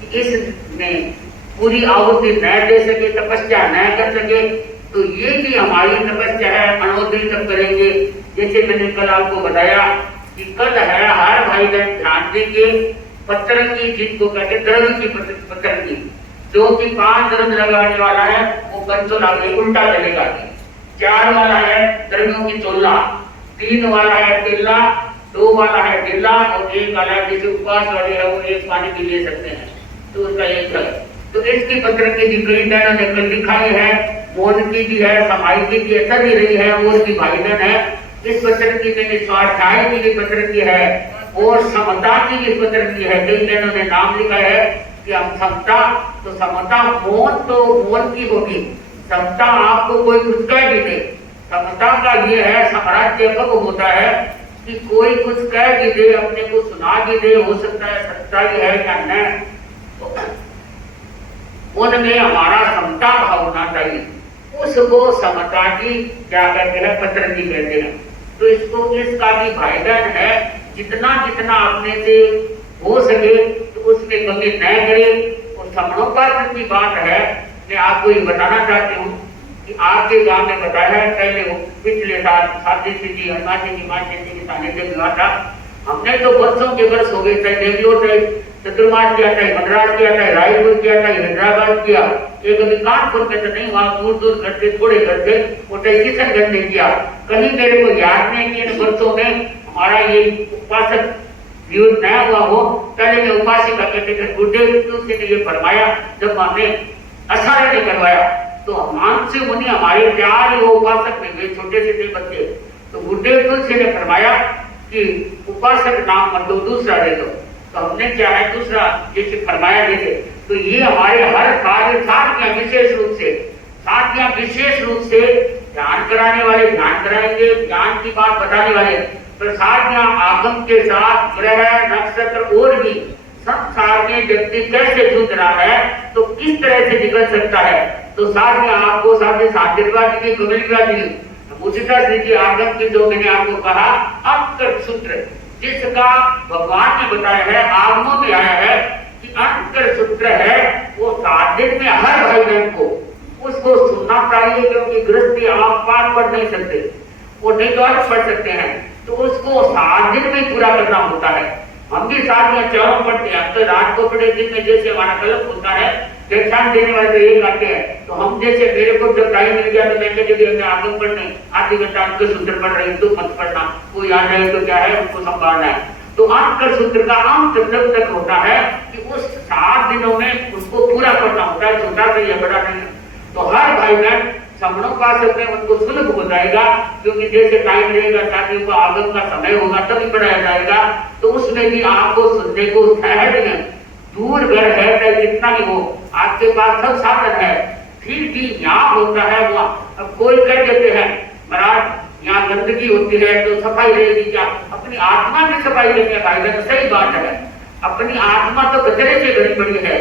कि इसमें पूरी आहुति न दे सके, तपस्या न कर सके, तो ये भी हमारी तपस्या है, अनोदय तक करेंगे। जैसे मैंने कल आपको बताया कि कल है हर भाई बहन ध्यान देंगे पतरंगी, जिनको कहते द्रव्य की पतरंगी, जो कि 5 द्रव्य लगाने वाला है वो पंचों आगे उल्टा चलेगा। 4 वाला है द्रव्यों की चोला, 3 वाला है तिल्ला, 2 वाला है टिल्ला और 1 वाला है जिसे उपवास वाले है वो 1 पानी भी ले सकते हैं, तो उसका 1 है। तो इसकी पतरंगी जी कई बहनों ने कल दिखाई है, मोद की भी है, समाई की भी ऐसा भी रही है, और भी भाई बहन है। इस पतरंगी में स्वाध्याय की भी पतरंगी है और समता की भी पतरंगी है। कई बहनों ने नाम लिखा है कि हम समता, तो समता मौन तो मौन की होगी, समता आपको कोई कुछ कह भी दे। समता का ये है, साम्राज्य कब होता है कि कोई कुछ कह भी दे, अपने को सुना भी दे, हो सकता है सच्चाई है या नहीं, तो उनमें हमारा समता भाव होना चाहिए। उसको समता की क्या कहते हैं, पतरंगी कहते हैं। तो इसको इसका भी भाईबहन है, जितना जितना अपने से हो सके तो उसमें कमी न करे। और समणोपात की बात है, मैं आपको ये बताना चाहती हूँ कि आपके गांव में बताया है, पहले पिछले साल साथी जी हनुमान जी माँ जी के सानिध्य में हुआ था। हमने तो वर्षों के वर्ष हो गए, चाहे बेंगलोर, चाहे चतुर्मास किया, चाहे मद्रास किया, चाहे रायपुर किया, चाहे हैदराबाद किया, एक अभी कानपुर में तो नहीं, वहां दूर दूर घर थे, थोड़े घर थे, वो किशनगंज नहीं किया। कहीं मेरे को याद नहीं कि इन वर्षों में हमारा ये उपासक जीवन नया हुआ हो। पहले मैं उपासिका कहते थे, गुरुदेव तुलसी ने ये फरमाया, जब हमने अषाढ़ ने करवाया तो मान से मुनि हमारे प्यार वो उपासक में वे छोटे से थे बच्चे, तो गुरुदेव तुलसी ने फरमाया कि उपासक नाम मत दो, दूसरा दे दो। तो हमने क्या है दूसरा जैसे फरमाया देते। तो ये हमारे हर कार्य साथियां विशेष रूप से ध्यान कराने वाले ध्यान कराएंगे, ज्ञान की बात बताने वाले, पर साथियां आगम के साथ ग्रह नक्षत्र और भी संसार में व्यक्ति कैसे जूझ रहा है तो किस तरह से निकल सकता है। तो साथ में आपको साथ साध्यवाद की कमिलवाद की उचिता की आगम की जो मैंने आपको कहा अंतर सूत्र जिसका भगवान ने बताया है आगमों में आया है कि अंतर सूत्र है वो साध्य में हर भाई बहन को उसको सुनना चाहिए क्योंकि गृहस्थी आप पाठ पढ़ नहीं सकते वो नहीं तो अलग पढ़ सकते हैं तो उसको साध्य में पूरा करना होता है। हम भी साथ में चारों पढ़ते हैं तो रात को पढ़े दिन में जैसे हमारा कलम होता है व्याख्यान देने वाले तो एक आते हैं तो हम जैसे मेरे को जब टाइम मिल गया तो मैं कहते मैं आगे पढ़ने आधी घंटा उनके सूत्र पढ़ रही तो मत पढ़ना कोई आ जाए तो क्या है उनको संभालना है। तो अंतर सूत्र का अंत जब तक होता है कि उस 7 दिनों में उसको पूरा करना होता है छोटा नहीं है बड़ा नहीं है। तो हर भाई बहन समणों पा सकते हैं उनको सुलभ हो जाएगा क्योंकि जैसे टाइम रहेगा शादियों का आगम का समय होगा तभी पढ़ाया जाएगा तो उसमें भी आपको सुनने को सहज है। दूर घर है चाहे कितना ही हो आपके पास सब साधन है फिर भी यहाँ होता है वहाँ अब कोई कह देते हैं महाराज यहाँ गंदगी होती है तो सफाई रहेगी क्या अपनी आत्मा की सफाई लेने भाई तो सही बात है। अपनी आत्मा तो कचरे से भरी पड़ी है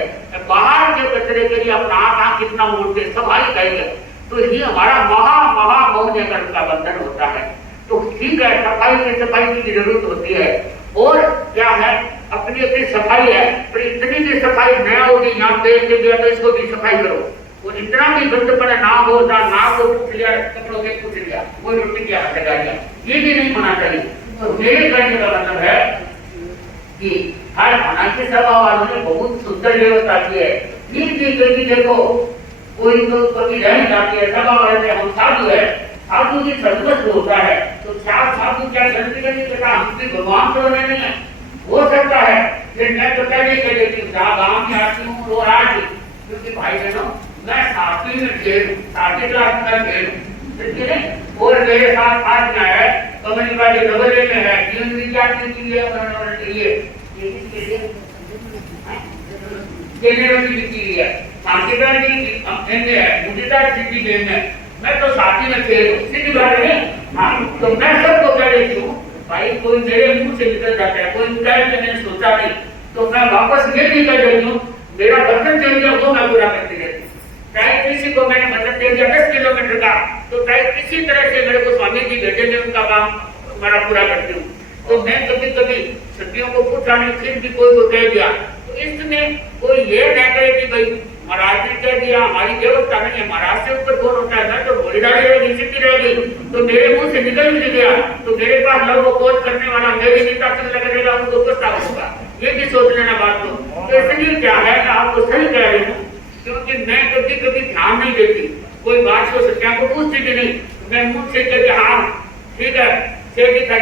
बाहर के कचरे के लिए अपना आत्मा कितना मोड़ते सफाई करेंगे तो ये हमारा महा मौन का बंधन होता है। तो ठीक है सफाई की जरूरत होती है और क्या है अपनी सफाई है पर इतनी भी सफाई न होगी यहाँ पेड़ के दिया तो इसको भी सफाई करो और इतना भी गंदपन ना हो ना को पूछ लिया कपड़ों के पूछ लिया कोई रोटी क्या लगा लिया ये भी नहीं होना चाहिए। तो मेरे कहने का मतलब है कि हर हालांकि सभा वालों ने बहुत सुंदर व्यवस्था की है फिर भी कभी देखो कोई तो कभी रह जाती है सभा वाले हम साधु है साधु की सदवत होता है तो साधु क्या गलती करनी करता हम भी भगवान तो नहीं है हो सकता है फिर मैं तो कहने के लिए गाँव में आती हूँ और आज क्योंकि भाई बहनों मैं 7वीं में खेल 7वीं क्लास में खेल और मेरे साथ आज में है कमली वाली डबले में है जीवन विद्यार्थी के लिए मैं तो साथी में खेल सीधी बात है। हाँ तो मैं सबको कह रही हूँ भाई कोई मेरे मुंह से निकल जाता है कोई उठाए तो मैंने सोचा नहीं तो मैं वापस ये भी कह रही हूँ मेरा वचन दे दिया वो मैं पूरा करती रहती हूँ। चाहे किसी को मैंने वचन दे दिया 10 किलोमीटर का तो चाहे किसी तरह से मेरे को स्वामी जी भेजेंगे उनका काम मेरा पूरा करती हूँ। तो मैं कभी कभी सत्यों को पूछा नहीं फिर भी कोई को कह दिया तो इसमें कोई ये न कहे कि भाई महाराज ने कह दिया हमारी व्यवस्था नहीं है महाराज से ऊपर कौन होता है मैं तो घोड़ीदारी रहेगी सीधी रहेगी तो मेरे मुंह से निकल भी गया तो मेरे पास लोगों को खोज करने वाला मेरी नेता से लगेगा उनको पछतावा होगा ये भी सोच लेना बात तो इसलिए क्या है मैं आपको सही कह रही हूँ क्योंकि मैं कभी कभी ध्यान नहीं देती कोई बात को सत्या को पूछती भी नहीं मैं मुंह से कहती हाँ ठीक है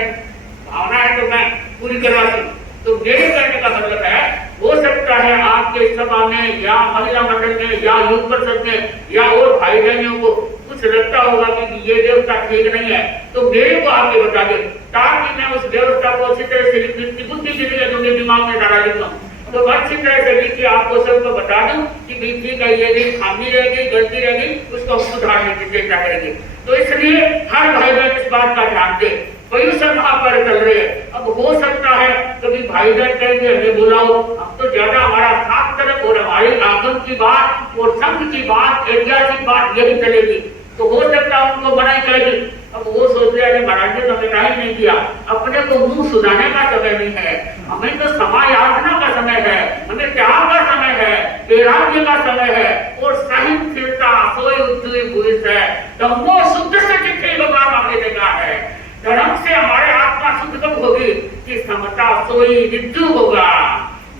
भावना है तो मैं पूरी करवाती तो मेरे कहने का मतलब है हो सकता है आपके सभा में या महिला मंडल में या युग परिषद में या और भाई बहनों को कुछ लगता होगा कि ये व्यवस्था ठीक नहीं है तो मेरे को आगे बता दे ताकि मैं उस व्यवस्था को अच्छी तरह से लिखने बुद्धि के लिए जो मेरे दिमाग में डाला लिखूं तो अच्छी तरह से लिख के आपको सबको बता दूं कि भाई ठीक है ये भी खामी रहेगी गलती रहेगी उसको सुधारने की चेष्टा करेंगे। तो इसलिए हर भाई बहन इस बात का ध्यान दे पॉल्यूशन पर चल रहे हैं अब हो सकता है कभी भाई बहन कहेंगे हमें बुलाओ अब तो ज्यादा हमारा साथ तरफ और हमारी आगम की बात और संघ की बात ऐतिहासिक बात यही चलेगी तो हो सकता है उनको मना करेगी। अब वो सोच रहे हैं महाराज ने हमें नहीं नहीं किया अपने को मुंह सुधारने का समय नहीं है हमें तो समायाचना का समय है हमें त्याग का समय है वैराग्य का समय है और सहिष्णुता सोई उद्दुई पुरुष है धम्मो शुद्ध से जितने भगवान हमने देखा है धर्म से हमारे आत्मा शुद्ध कब होगी कि समता सोई विद्यु होगा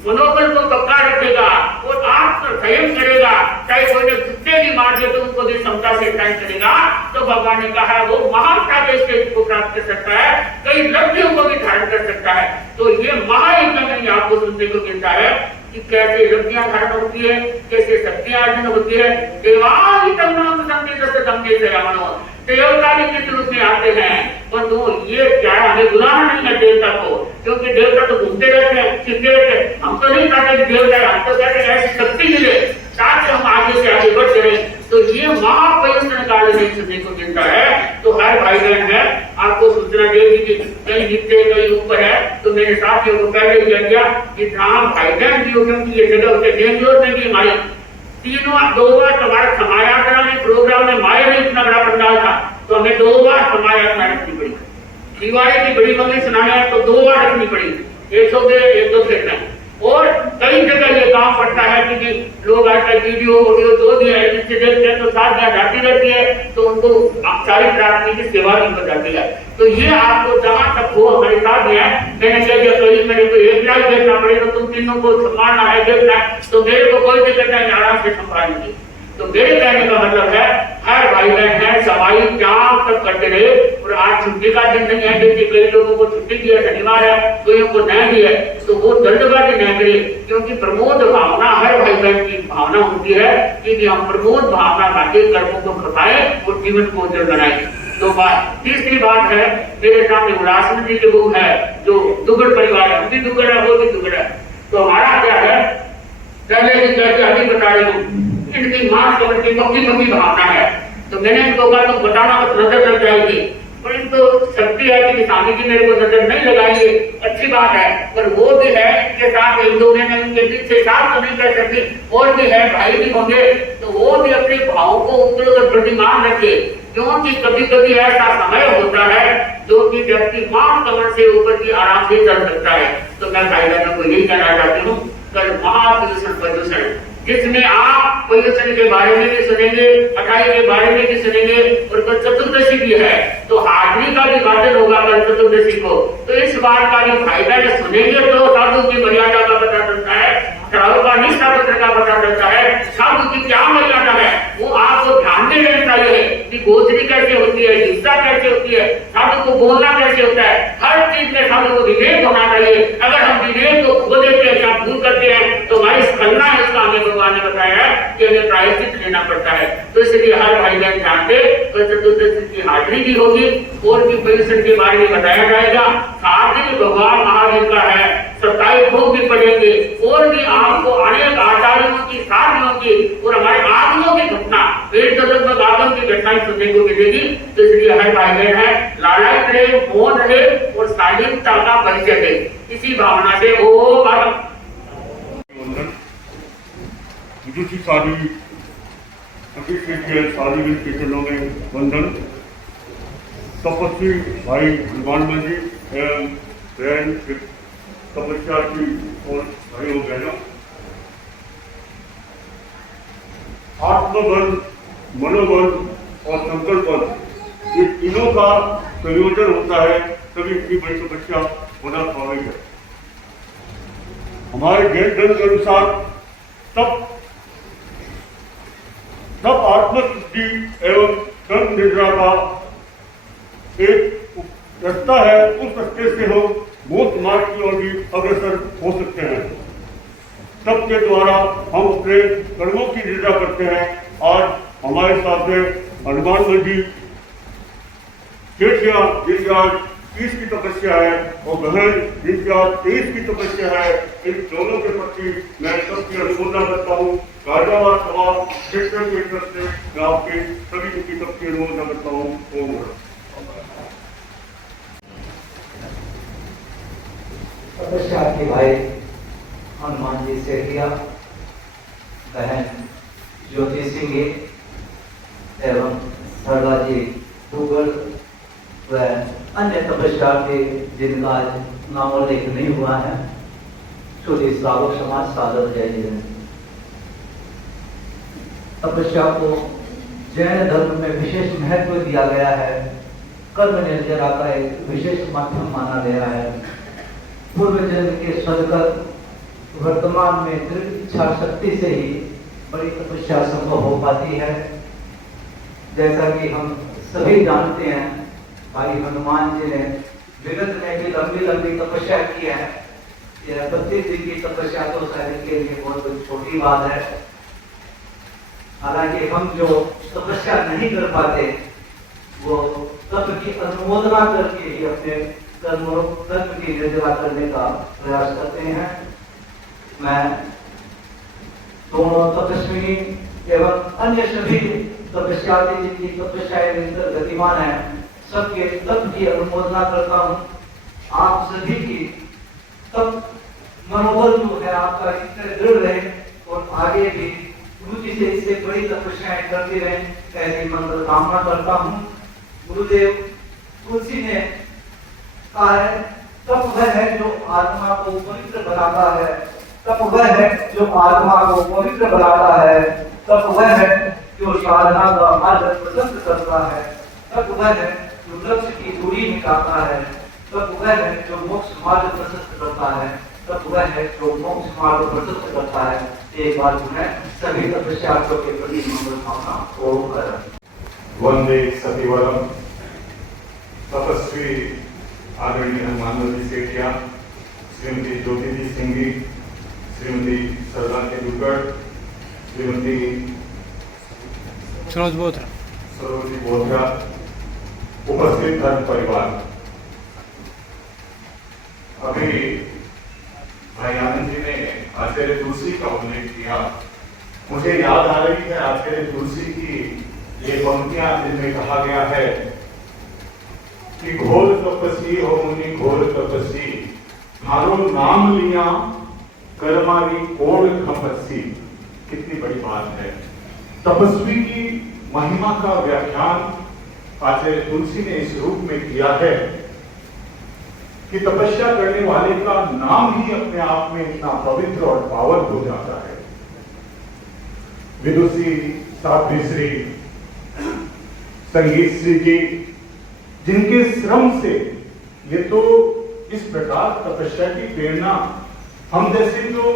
मनोबल को पक्का रखेगा और आत्म संयम करेगा चाहे कोई ने कुत्ते भी मार दिए तो उनको भी समता से सहन करेगा तो भगवान ने कहा वो महानता के स्टेज को प्राप्त कर सकता है कई लक्ष्यों को भी धारण कर सकता है। तो ये महायज्ञ में आपको सुनने को मिलता है कि कैसे लब्धियां धारण होती है कैसे शक्तियां अर्जन होती है देवता भी किस रूप में आते हैं परंतु ये क्या हमें बुलाना नहीं है देवता को क्योंकि देवता तो घूमते रहते हैं चिंते रहते हैं हम तो नहीं चाहते कि देवता हम तो कहते हैं ऐसी शक्ति मिले ताकि हम आगे से आगे बढ़ते रहे। तो ये महापरिश्रम काल में सुनने को मिलता है। तो हर भाई बहन है आपको सूचना दे दी कि कहीं नीचे कहीं ऊपर है, तो मेरे साथियों को पहले ही कह दिया कि हाँ भाई बहन जी, क्योंकि ये जगह उसे डेंजर नहीं हमारी तीनों 2 बार हमारा समाया करा में प्रोग्राम में माया में इतना बड़ा पंडाल था, तो हमें 2 बार समाया रखनी पड़ी। दिवाली की बड़ी मंगल सुनाया तो 2 बार रखनी पड़ी, 102 सेकंड। और कई जगह ये काम पड़ता है क्योंकि लोग आजकल वीडियो ऑडियो जो भी है जिससे देखते हैं तो साथ में जाती रहती है, तो उनको सारी प्रार्थना की सेवा नहीं हो जाती है। तो ये आपको जहां तक हो हमारे साथ में है, मैंने कह दिया कहीं मेरे को एक लाइव देखना पड़ेगा, तुम तीनों को संभालना है, देखना है, तो मेरे को कोई दिक्कत नहीं, आराम से संभालेंगे। तो मेरे कहने का मतलब है हर भाई बहन है सफाई काम तक करते रहे। और आज छुट्टी का दिन नहीं है, क्योंकि कई लोगों को छुट्टी की है, शनिवार है, कोई को नहीं भी है, तो वो जल्दबाजी नहीं करे, क्योंकि प्रमोद भावना हर भाई बहन की भावना होती है कि हम प्रमोद भावना लाके कर्मों को घटाए और जीवन को उज्जवल बनाए। तो बात तीसरी बात है, मेरे सामने उल्लासन जी के वो है जो दुगड़ परिवार है, हम भी दुगड़ है, वो भी दुगड़ है। तो हमारा क्या है, पहले ही कहते अभी बता रही हूँ, इनकी मां समझ की पक्की भावना है। तो मैंने इनको कहा तो बताना मत, नजर लग जाएगी, पर इनको शक्ति है कि स्वामी जी मेरे को नजर नहीं लगाएंगे, अच्छी बात है, पर वो भी है इनके साथ हिंदू में इनके पीछे साथ तो नहीं कर सकती, और भी है भाई भी होंगे, तो वो भी अपने भाव को ऊपर प्रतिमान रखे, क्योंकि कभी कभी ऐसा समय होता है जो कि व्यक्ति मान कमर से ऊपर की आराम से चल सकता है। तो मैं भाई बहनों को यही कहना चाहती हूँ, कल महाप्रदूषण जिसमें आप प्रदूषण के बारे में भी सुनेंगे, अटाई के बारे में भी सुनेंगे, और कल चतुर्दशी भी है, तो हाजरी का भी वादन होगा कल चतुर्दशी को। तो इस बात का भी भाई बहन सुनेंगे तो साधु की मर्यादा का पता चलता है, साधु का निष्ठा पत्र का पता चलता है, साधु की क्या मर्यादा है वो आपको ध्यान में लेना चाहिए कि गोचरी कैसे होती है, हिस्सा कैसे होती है, साधु को बोलना कैसे होता है, हर चीज में साधु को विवेक होना चाहिए। अगर हम विवेक को खो देते हैं या भूल करते हैं तो हमारी स्खलना है, इसका हमें भगवान ने बताया है कि हमें प्रायश्चित लेना पड़ता है। तो इसलिए हर भाई बहन ध्यान दे, चतुर्दशी की हाजिरी भी होगी और भी प्रदूषण के बारे में बताया जाएगा, साथ ही भगवान महावीर का है, 27 भोग भी पड़ेंगे, और भी आपको अनेक आचार्यों की साधनों की और हमारे आगमों की घटना, पेट लगभग आगम की घटनाएं सुनने को मिलेगी। तो इसलिए हर भाई बहन है लालायित रहे, मौन रहे और शालीनता का परिचय दे, इसी भावना से ओ विदुषी साधी साधी के चरणों में वंदन। तपस्वी भाई हनुमान जी एवं बहन तपस्या की और भाइयों बहनों, आत्मबल, मनोबल और संकल्प बल, ये तीनों का संयोजन होता है तभी इतनी बड़ी तपस्या होना स्वाभाविक है। हमारे जैन धर्म के अनुसार तब आत्मशुद्धि एवं कर्म निद्रा का एक रास्ता है, उस रास्ते से हम मोक्ष मार्ग की ओर भी अग्रसर हो सकते हैं। तब के द्वारा हम अपने कर्मों की निद्रा करते हैं। आज हमारे साथ में हनुमान जी सेठिया जिनकी आज 30 की तपस्या है और बहन जिनकी आज 23 की तपस्या है, इन दोनों के प्रति मैं सबकी अनुमोदना करता हूँ। गाजावार सभा शिक्षण की तरफ से मैं आपके सभी की सबकी अनुमोदना करता हूँ। ओम तपस्या के भाई हनुमान जी सेठिया, बहन ज्योति सिंह एवं सरला जी दुगल व अन्य तपस्या के जिनका आज नामोल्लेख नहीं हुआ है, छोटी श्रावक समाज सादर जय जय। तपस्या को जैन धर्म में विशेष महत्व दिया गया है, कर्म निर्जरा का एक विशेष माध्यम माना गया है। पूर्व जन्म के सदगत वर्तमान में दृढ़ इच्छा शक्ति से ही बड़ी तपस्या संभव हो पाती है। जैसा कि हम सभी जानते हैं, भाई हनुमान जी ने विगत में भी लंबी लंबी तपस्या की है। यह 32 दिन की तपस्या तो शायद के लिए बहुत छोटी बात है। हालांकि हम जो तपस्या नहीं कर पाते वो तत्व की अनुमोदना करके ही अपने कर्म की निर्जरा करने का प्रयास करते हैं। मैं दोनों तपस्विनी एवं अन्य सभी तपस्या जिनकी तपस्याएं निरंतर गतिमान है, सबके तप की अनुमोदना करता हूँ। आप सभी की तप मनोबल जो है आपका इतने दृढ़ रहे और आगे भी गुरु जी से इससे बड़ी तपस्याएं करते रहे, ऐसी मंगल कामना करता हूँ। गुरुदेव तुलसी ने कहा है, तप वह है जो आत्मा को पवित्र बनाता है, तप वह है जो आत्मा को पवित्र बनाता है, तप वह है जो साधना का मार्ग प्रशस्त करता है, तप वह है जो लक्ष्य की दूरी मिटाता है, तप वह है जो मोक्ष मार्ग प्रशस्त करता है, तप वह है जो मोक्ष मार्ग प्रशस्त करता है। एक बार मैं सभी तपस्यार्थियों के प्रति मंगल कामना को वंदे सतिवरम तपस्वी आदरणीय हनुमान जी सेठिया, श्रीमती ज्योति जी सिंघी, श्रीमती सरला तेंदुलकर, श्रीमती सरोजी बोथरा, उपस्थित धर्म परिवार। अभी भाई आनंद जी ने आचार्य तुलसी का उल्लेख किया। मुझे याद आ रही है आचार्य तुलसी की ये पंक्तियां जिनमें कहा गया है कि घोर तपस्वी हो मुनि घोर तपस्वी, हारो नाम लिया कर्मारी कोड़ खपस्सी। कितनी बड़ी बात है। तपस्वी की महिमा का व्याख्यान आचार्य तुलसी ने इस रूप में किया है कि तपस्या करने वाले का नाम ही अपने आप में इतना पवित्र और पावन हो जाता है। विदुषी साध्वी श्री संगीत श्री जी, जिनके श्रम से ये तो इस प्रकार तपस्या की प्रेरणा, हम जैसे जो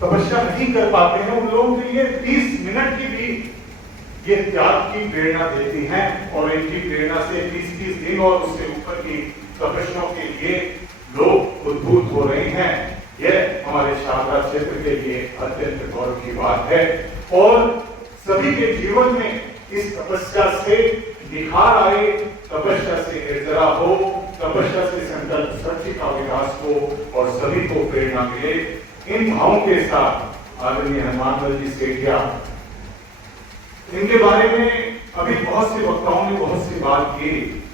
तपस्या नहीं कर पाते हैं उन लोगों के लिए 30 मिनट की भी ये त्याग की प्रेरणा देती हैं और इनकी प्रेरणा से 30-30 दिन और उससे ऊपर की तपस्याओं के लिए लोग उद्भूत हो रहे हैं। यह हमारे शारदा क्षेत्र के लिए अत्यंत गौरव की बात है और सभी के जीवन में इस तपस्या से निखार आए, तपस्या से निर्जरा हो, तपस्या से संकल्प शक्ति का विकास हो और सभी को प्रेरणा मिले। इन भावों के साथ आदरणीय हनुमान जी सेठिया, इनके बारे में अभी बहुत से वक्ताओं ने बहुत सी बात की।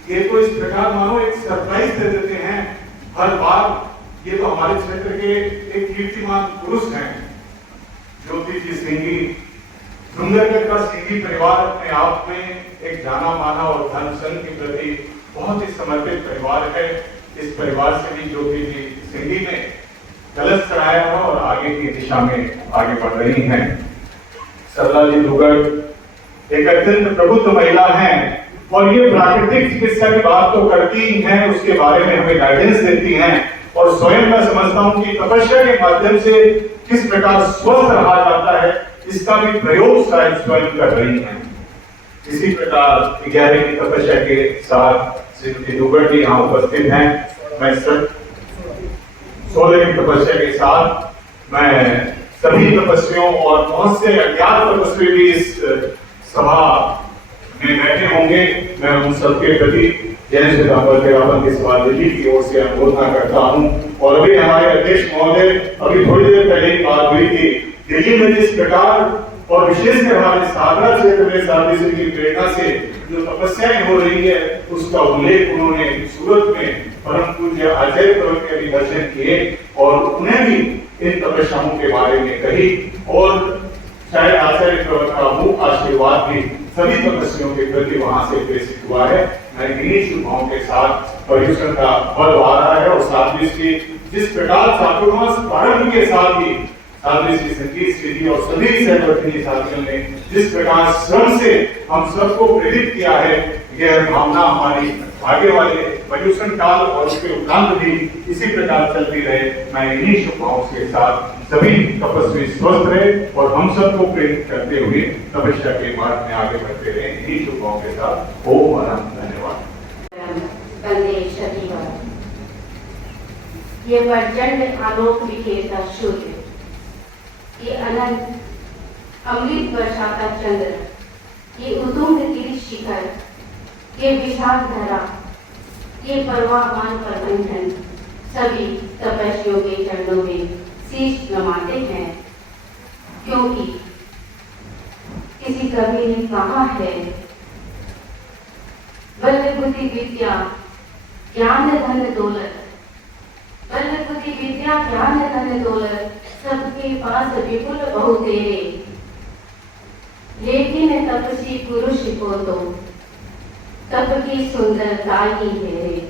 ये तो इस प्रकार मानो एक सरप्राइज दे देते हैं हर बार। ये तो हमारे क्षेत्र के एक कीर्तिमान पुरुष हैं, ज्योति जी सिंघी। सुंदरगढ़ का सिंघी परिवार अपने आप में एक जाना माना और धर्म संघ के प्रति बहुत ही समर्पित परिवार है। इस परिवार से भी ज्योति जी सिंघी ने कलश चढ़ाया है और आगे की दिशा में आगे बढ़ रही हैं। सरला जी दुगड़ एक अत्यंत प्रबुद्ध महिला हैं और ये प्राकृतिक चिकित्सा की बात तो करती ही हैं, उसके बारे में हमें गाइडेंस देती हैं और स्वयं मैं समझता हूं कि तपस्या के माध्यम से किस प्रकार स्वस्थ रहा जाता है इसका भी प्रयोग शायद स्वयं कर रही हैं। इसी प्रकार 11वीं तपस्या के साथ श्रीमती दुगड़ जी यहाँ उपस्थित हैं। मैं सब 16वीं तपस्या के साथ मैं सभी तपस्वियों और बहुत से अज्ञात तपस्वी भी इस सभा में बैठे होंगे, मैं उन सबके प्रति जय श्री राम के सभा दिल्ली की ओर से अनुमोदना करता हूं। और अभी हमारे अध्यक्ष महोदय अभी थोड़ी देर पहले ही बात हुई थी, दिल्ली में जिस प्रकार और विशेषकर हमारे सागरा क्षेत्र में साधु की प्रेरणा से जो तपस्याएं हो रही है उसका उल्लेख उन्होंने सूरत में परम पूज्य आचार्य प्रवर के अभिभाषण किए और उन्हें भी इन तपस्याओं के बारे में कही और शायद आचार्य प्रवर का मुख आशीर्वाद भी सभी तपस्वियों के प्रति वहां से प्रेषित हुआ है। मैं इन्हीं शुभकामनाओं के साथ पर्यूषण का पर्व आ रहा है और साथ ही जिस प्रकार चातुर्मास प्रारंभ के साथ ही साधु श्री संगीत श्री जी और सभी सहवर्ती साथियों ने जिस प्रकार श्रम से हम सबको प्रेरित किया है, यह भावना हमारी आगे वाले पर्यूषण काल और उसके उपरांत भी इसी प्रकार चलती रहे। मैं इन्हीं शुभकामनाओं के साथ सभी तपस्वी स्वस्थ रहे और हम सबको प्रेरित करते हुए तपस्या के मार्ग में आगे बढ़ते रहे। इन्हीं शुभकामनाओं के साथ ओम अनंत धन्यवाद। ये प्रचंड आलोक बिखेरता सूर्य, ये अनंत अमृत बरसाता चंद्र, ये उतुंग गिरि शिखर, ये विशाल धरा, ये परवाहमान प्रबंधन, सभी तपस्वियों के चरणों में शीश नमाते हैं। क्योंकि किसी कवि ने कहा है, बल बुद्धि विद्या ज्ञान धन दौलत, बल बुद्धि विद्या ज्ञान धन दौलत सबके पास विपुल बहु तेरे, लेकिन तपस्वी पुरुष को तो तप की सुंदरता ही है रे,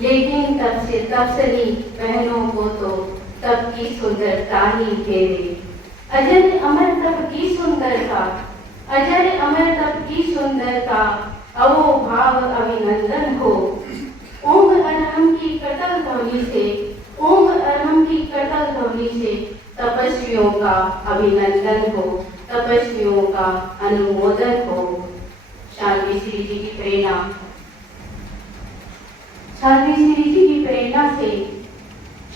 लेकिन तपस्वी बहनों को तो तप की सुंदरता ही है रे। अजर अमर तप की सुंदरता, अजर अमर तप की सुंदरता, अवो भाव अभिनंदन हो। ओम अरहम की कटल ध्वनि से, ओम अरहम की कटल ध्वनि से तपस्वियों का अभिनंदन हो, तपस्वियों का अनुमोदन हो। शाल्वी श्री जी की प्रेरणा, शाल्वी श्री जी की प्रेरणा से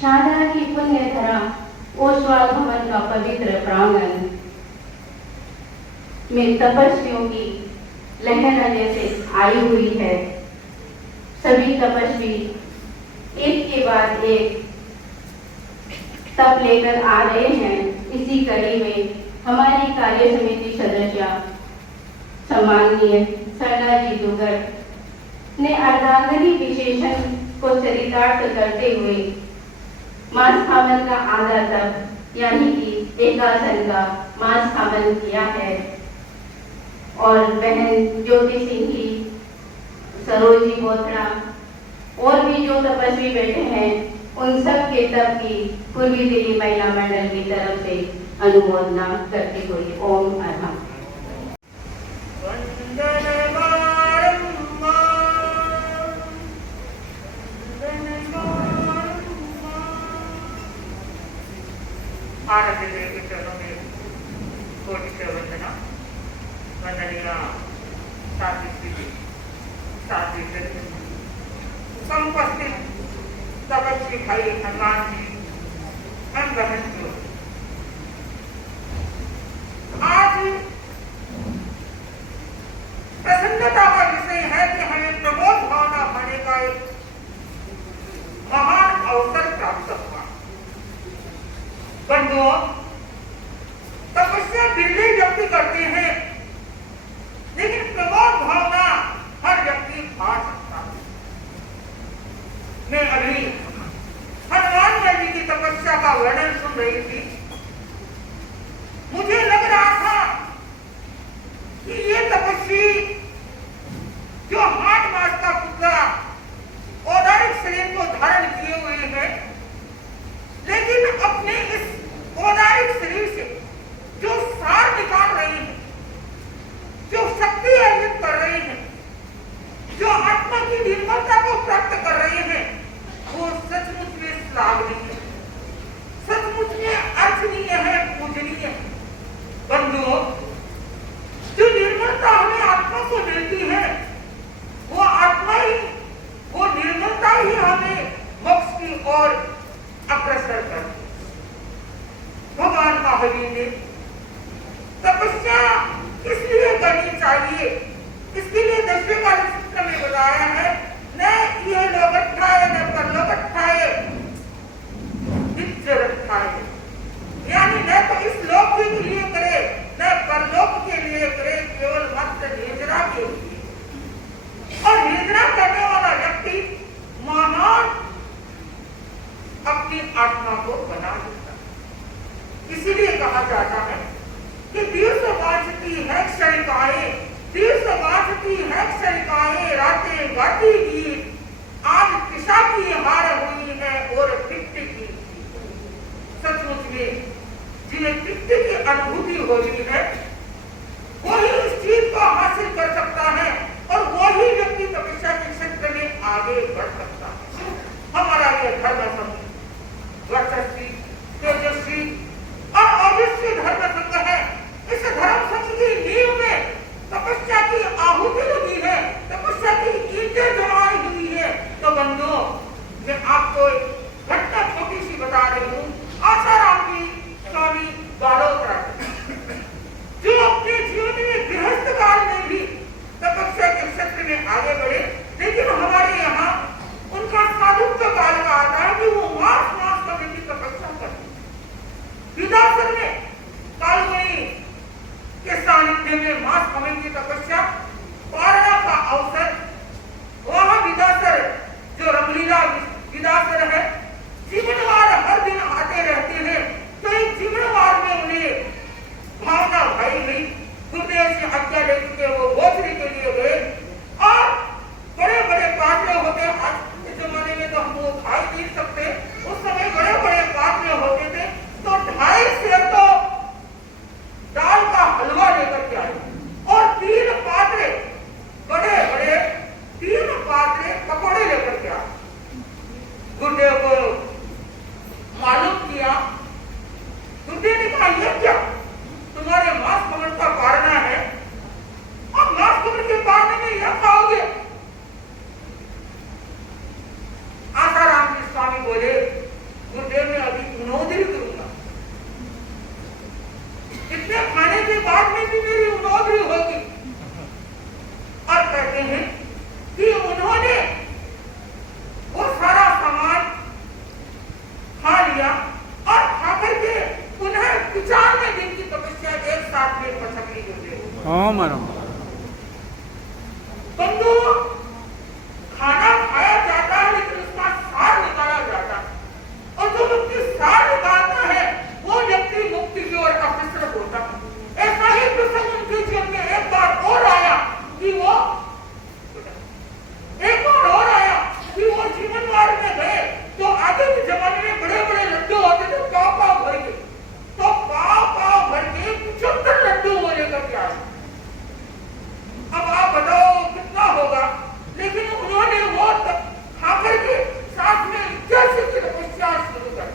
शारदा की पुण्य धरा ओसवाल भवन का पवित्र प्रांगण में तपस्वियों की लहर जैसे आई हुई है। सभी तपस्वी एक के बाद एक तप लेकर आ रहे हैं। इसी कड़ी में हमारी कार्य समिति सदस्य सम्माननीय सरला जी दुगर ने अर्धांगिनी विशेषण को चरितार्थ करते हुए मास स्थापन का आधा तप यानी कि एकासन का मास स्थापन किया है। और बहन ज्योति सिंह की, सरोजी बोथड़ा और भी जो तपस्वी बैठे हैं उन सब के तप की पूर्वी दिल्ली महिला मंडल की तरफ से अनुमोदना करती हुई ओम अरहम। आराध्य देव के चरणों में कोटि से वंदना। वंदनीय साध्वी जी, साध्वी समुपस्थित तपस्वी भाई हनुमान जी, हम बहन जो आज प्रसन्नता का विषय है कि हमें प्रमोद भावना होने का एक महान अवसर प्राप्त हुआ। बंधुओं, तपस्या बिरले व्यक्ति करते हैं, लेकिन प्रमोद भावना हर व्यक्ति पा सकता है। मैं अभी हनुमान जी की तपस्या का वर्णन सुन रही थी। मुझे लग रहा था कि ये तपस्वी जो 8 मास का पुतला औदारिक शरीर को धारण किए हुए हैं, लेकिन अपने इस औदारिक शरीर से जो सार निकाल रहे हैं, जो शक्ति अर्जित कर रहे हैं, जो आत्मा की निर्मलता को प्राप्त कर रहे हैं, वो सचमुच में श्लाघनीय है, सचमुच में अर्चनीय है, पूजनीय है। बंधुओं, जो निर्मलता हमें आत्मा को मिलती है, वो आत्मा ही, वो निर्मलता ही हमें मोक्ष की ओर अग्रसर करती है। भगवान महावीर ने तपस्या इसलिए करनी चाहिए, इसके लिए 10वें काल सूत्र में बताया है, न ये लोग अठाए न परलोक अठाए, नित्य रखाए। यानी न तो इस लोक के लिए करे, न परलोक के लिए करे, केवल मात्र निद्रा के लिए। और निद्रा करने वाला व्यक्ति महान अपनी आत्मा को बना देता है। इसीलिए कहा जाता है कि दीर्घ वाचती है क्षणिकाएं, दीर्घ वाचती है क्षणिकाएं, रातें गाती गीत, आज दिशा की हार हुई है और पिट्टी की। सचमुच में जिन्हें पिट्टी की अनुभूति हो रही है, वही इस चीज को हासिल कर सकता है और वही व्यक्ति तपस्या के क्षेत्र में आगे बढ़ सकता है। हमारा यह धर्म संघ वर्चस्वी, तेजस्वी और ओजस्वी धर्म संघ है। इस धर्म संघ की नींव में तपस्या की आहुति लगी है, तपस्या की ईंटें जमाई हुई है। तो बंधुओं, मैं आपको घटना छोटी सी बता रही हूँ। आसाराम जी स्वामी बालोतरा, जो अपने जीवन में गृहस्थ काल में भी कहते हैं कि उन्होंने वो सारा सामान खा लिया और खा करके उन्हें 95 दिन की तपस्या एक साथ में पचक ली होते। बंधु, खाना खाया जाता है लेकिन उसका सार निकाला जाता है और जो व्यक्ति सार निकालता है वो व्यक्ति मुक्ति की ओर अग्रसर होता है। ऐसा ही प्रसंग उनके जीवन में एक बार और आया कि वो जीवन मार्ग में गए तो आगे के जमाने में बड़े बड़े लड्डू होते थे, पाव भर के, तो पाव भर के 75 लड्डू वो लेकर के आए। अब आप बताओ कितना होगा, लेकिन उन्होंने वो खा करके साथ में 81 की तपस्या शुरू कर दी।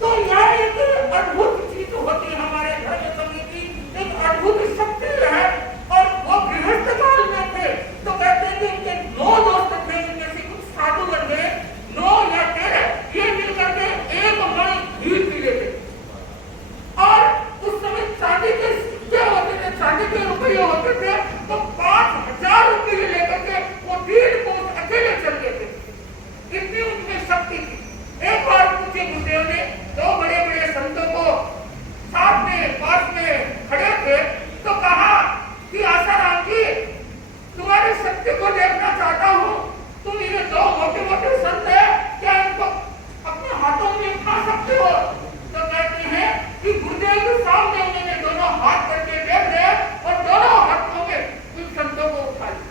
तो यह एक अद्भुत चीज होती है हमारे धर्म समय की, एक अद्भुत शक्ति है। और वो गृहस्थ काल में थे तो कहते हैं कि उनके 9 दोस्त थे, उनमें से कुछ साधु बन गए, 9 या 13 ये मिलकर के एक मण घी पी लेते। और उस समय चांदी के सिक्के होते थे, चांदी के रुपये होते थे, तो 5000 रुपये लेकर के वो 3 कोस अकेले चल गए थे। इतनी उनमें शक्ति थी। एक बार पूछे गुरुदेव ने 2 बड़े बड़े संतों को साथ में पास में खड़े थे तो कहा कि आसाराम जी, तुम्हारी शक्ति को देखना चाहता हूँ। तुम ये 2 मोटे मोटे संत है, क्या इनको अपने हाथों में उठा सकते हो? तो कहते हैं कि गुरुदेव के सामने उन्होंने दोनों हाथ करके देख रहे और दोनों हाथों में उन संतों को उठा लिया।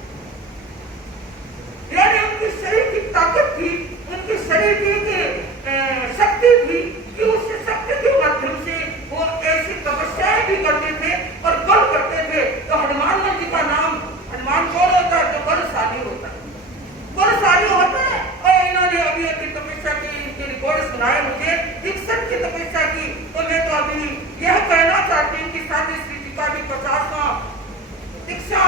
यानी उनकी शरीर की ताकत थी, उनकी शरीर की शक्ति थी कि उस शक्ति के माध्यम से वो ऐसी तपस्याएं भी करते थे और बल करते थे। तो हनुमान जी का नाम, हनुमान कौन होता है? तो बलशाली होता है, बलशाली होता है। और इन्होंने अभी अभी तपस्या की, इनके रिकॉर्ड सुनाए मुझे 61 की तपस्या की। तो मैं तो अभी यह कहना चाहती हूँ कि साथ ही श्री जी का भी 50वां दीक्षा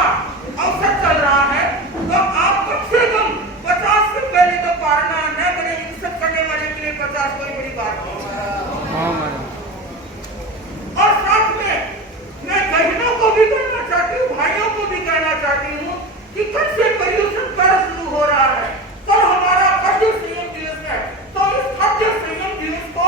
अवसर चल रहा है, तो आप कम से कम 50 से पहले तो पारना न करें। इन सब करने वाले के लिए 50 कोई बड़ी बात नहीं। और साथ में मैं बहनों को भी कहना चाहती हूँ, भाइयों को भी कहना चाहती हूँ कि कल से पर्यूषण पर्व शुरू हो रहा है। कल हमारा खाद्य संयम दिवस है, तो इस खाद्य संयम दिवस को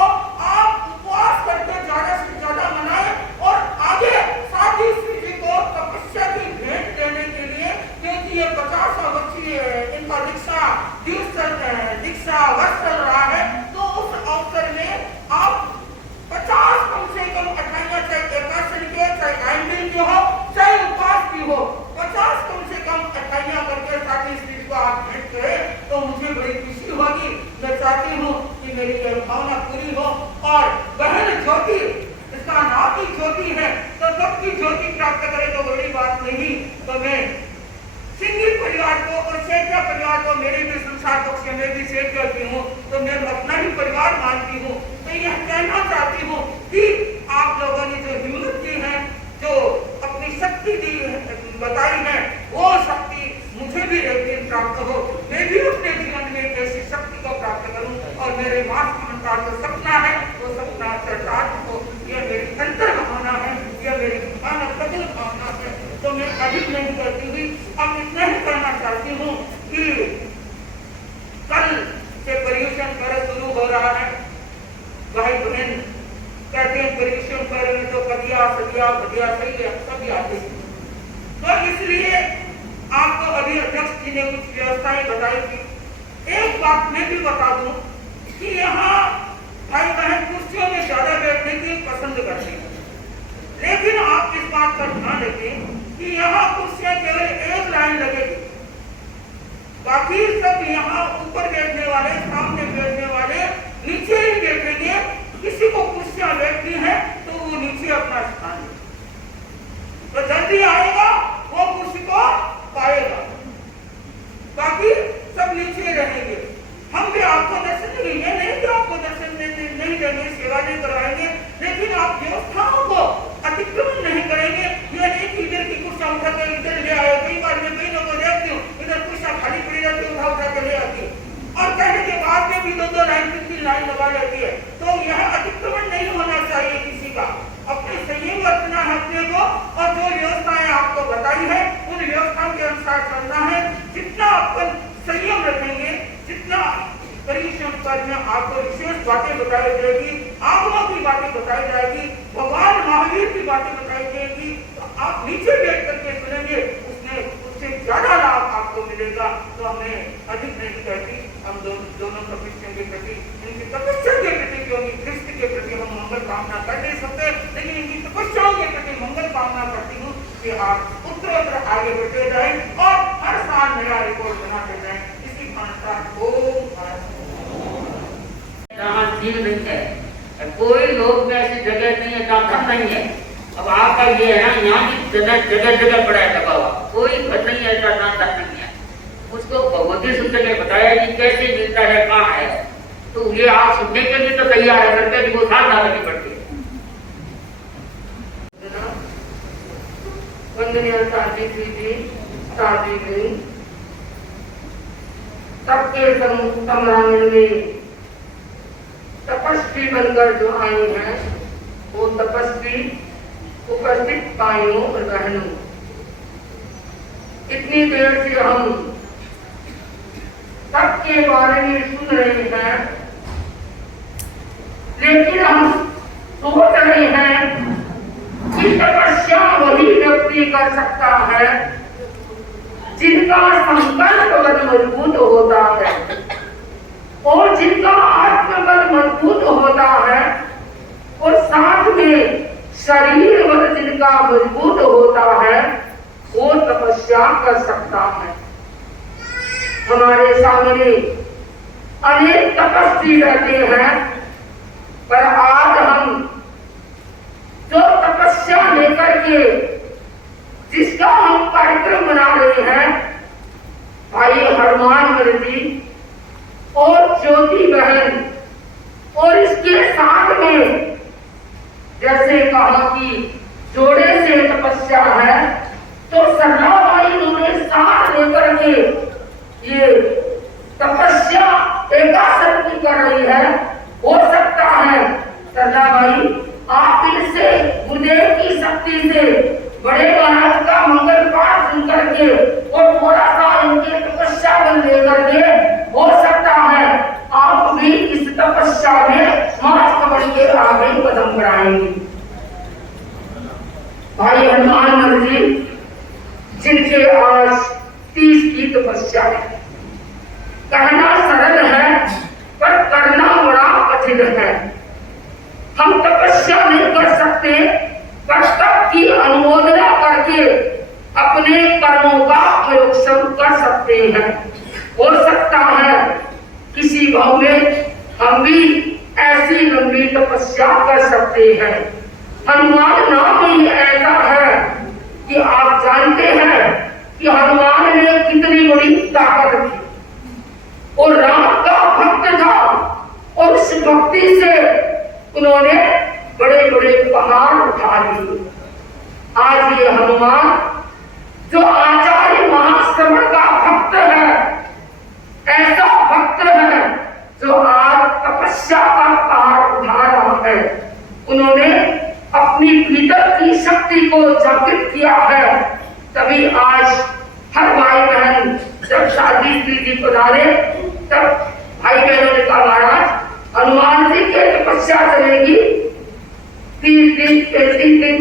आप उपवास करके ज्यादा से ज्यादा मनाएं और आगे साथ ही श्री जी को तपस्या की भेंट देने के लिए, क्योंकि ये 50वां वर्षीय इनका दीक्षा वर्ष चल रहा है। तो उस अवसर में आप 50 कम से कम अठाइयां, चाहे एकादशी के, चाहे आइंदिन की हो, चाहे उपवास की हो, 50 कम से कम अठाइयां करके साथ ही श्री को आप भेंट करें तो मुझे बड़ी खुशी होगी। मैं चाहती हूँ कि मेरी यह भावना पूरी हो। और बहन ज्योति, इसका नाम ही ज्योति है, तो सबकी ज्योति प्राप्त करे तो बड़ी बात नहीं। तो मैं सिंघी परिवार को और सेठिया परिवार को, मेरी भी संसार पक्ष में भी सेठिया की हूँ, तो मैं अपना ही परिवार मानती हूँ। तो यह कहना चाहती हूँ कि आप लोगों ने जो हिम्मत की है, जो अपनी शक्ति दी बताई है, वो शक्ति मुझे भी एक दिन प्राप्त हो, मैं भी अपने जीवन में ऐसी शक्ति को प्राप्त करूं और मेरे मातृ का जो सपना है वो सपना चरितार्थ हो। यह मेरी अंतर भावना है, यह मेरी प्रबल भावना है। तो मैं अधिक नहीं करती हुई अब इतना ही कहना चाहती हूँ कि कल से पर्यूषण पर्व शुरू हो रहा है। भाई बहन कहते हैं पर्यूषण पर्व में तो कदिया सदिया भदिया सही सभी आते हैं। तो इसलिए आपको अभी अध्यक्ष जी ने कुछ व्यवस्थाएं बताई थी। एक बात मैं भी बता दूं कि यहाँ भाई बहन कुर्सियों में ज्यादा बैठने की पसंद करते हैं, लेकिन आप इस बात का ध्यान रखें कि यहाँ कुर्सियां केवल एक लाइन लगेगी, बाकी सब यहाँ ऊपर बैठने वाले, सामने बैठने वाले नीचे ही बैठेंगे। किसी को कुर्सियां बैठनी है तो वो नीचे अपना स्थान ले, तो जल्दी आएगा वो कुर्सी को पाएगा, बाकी सब नीचे रहेंगे। हम भी आपको दर्शन देंगे, नहीं कि आपको दर्शन नहीं देंगे, सेवा नहीं करवाएंगे, लेकिन आप व्यवस्थाओं को अतिक्रमण नहीं करेंगे। ये नहीं कि इधर की कुर्सियां उठा कर इधर ले आए। कई बार मैं कई लोगों को देखती हूँ इधर कुर्सियां खाली पड़ी रहती है, उठा के ले आती है और कहने के बाद में भी 2-2 लाइन 3-3 लाइन लगा लेती है। तो यह अतिक्रमण नहीं होना चाहिए किसी का, अपने संयम रखना है अपने को। और जो व्यवस्थाएं आपको बताई है उन अनुसार चलना है। जितना अपन संयम रखेंगे, जितना परिश्रम करने आपको विशेष बातें बताई जाएगी, आगमों की बातें बताई जाएगी, भगवान महावीर की बातें बताई जाएगी, तो आप नीचे बैठ करके सुनेंगे, उससे ज्यादा लाभ आपको मिलेगा। तो हमें अधिक नहीं कहती, हम दोनों तपस्या के प्रति, इनकी तपस्या के प्रति, क्योंकि कृष्ण के प्रति हम मंगल कामना कर नहीं सकते, लेकिन इनकी तपस्याओं के प्रति मंगल कामना करती हूँ कि आप उत्तरोत्तर आगे बढ़ते जाए और हर साल नया रिकॉर्ड बनाते जाए। इसी अनुसार जहाँ जीव नहीं है, कोई लोग में ऐसी जगह नहीं है जहाँ धन नहीं है। अब आपका ये है ना, यहाँ की जगह जगह पड़ा है दबा हुआ, कोई धन नहीं है ऐसा जहाँ धन नहीं है। उसको भगवती सूत्र ने बताया कि कैसे मिलता है, कहाँ है, तो ये आप सुनने के लिए तो तैयार है, करते हैं वो साथ डालनी पड़ती है। वंदनीय साथी जी, साथी जी, सबके सम्रांगण में तपस्वी बनकर जो आई हैं, वो तपस्वी उपस्थित भाइयों और बहनों, इतनी देर से हम सबके बारे में सुन रहे हैं, लेकिन हम सोच रहे हैं कि तपस्या वही व्यक्ति कर सकता है जिनका संकल्प मजबूत होता है, और जिनका आत्मबल मजबूत होता है, और साथ में शरीर बल जिनका मजबूत होता है, वो तपस्या कर सकता है। हमारे सामने अनेक तपस्वी रहते हैं, पर आज हम जो तपस्या लेकर के जिसका हम कार्यक्रम बना रहे हैं, भाई हनुमान जी और ज्योति बहन, और इसके साथ में जैसे कहा कि जोड़े से तपस्या है, तो सरला भाई उन्होंने साथ लेकर के ये तपस्या एकासन की कर रही है। हो सकता है सरला भाई आप इनसे गुरुदेव की शक्ति से बड़े महाराज का मंगल पाठ सुन करके और थोड़ा सा इनके तपस्या बल लेकर के, हो सकता है आप भी इस तपस्या में मार्ग बन के आगे कदम बढ़ाएंगे। भाई हनुमान जी जिनके आज 30 की तपस्या है, कहना सरल है पर करना बड़ा कठिन है। हम तपस्या नहीं कर सकते, कर्तव्य की अनुमोदना करके अपने कर्मों का प्रयोक्षण कर सकते हैं। हो सकता है किसी भाव में हम भी ऐसी लंबी तपस्या कर सकते हैं। हनुमान नाम ही ऐसा है कि आप जानते हैं कि हनुमान ने कितनी बड़ी ताकत थी, और राम का भक्त था, और उस भक्ति से उन्होंने बड़े बड़े पहाड़ उठा लिए। आज ये हनुमान जो आचार्य महाश्रवण का भक्त है, ऐसा भक्त है जो आज तपस्या का पहाड़ उठा रहा है। उन्होंने अपनी भीतर की शक्ति को जागृत किया है, तभी आज हर भाई बहन जब शादी जी पधारे, तब भाई बहनों ने कहा महाराज हनुमान जी की तपस्या चलेगी 30 दिन 35 दिन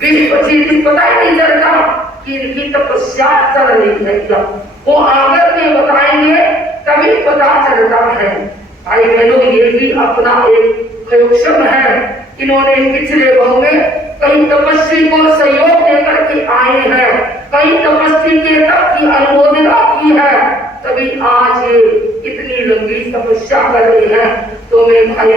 20-25 दिन, पता ही नहीं चलता कि इनकी तपस्या चल रही है क्या। वो आकर के बताएंगे तभी पता चलता है। भाई बहनों ये भी अपना एक प्रयोक्षण है। इन्होंने पिछले बहु में कई तपस्वी को सहयोग देकर के आए हैं, कई तपस्वी के तप की अनुमोदना की है, तभी आज ये इतनी लंबी तपस्या कर रहे हैं। तो मैं भाई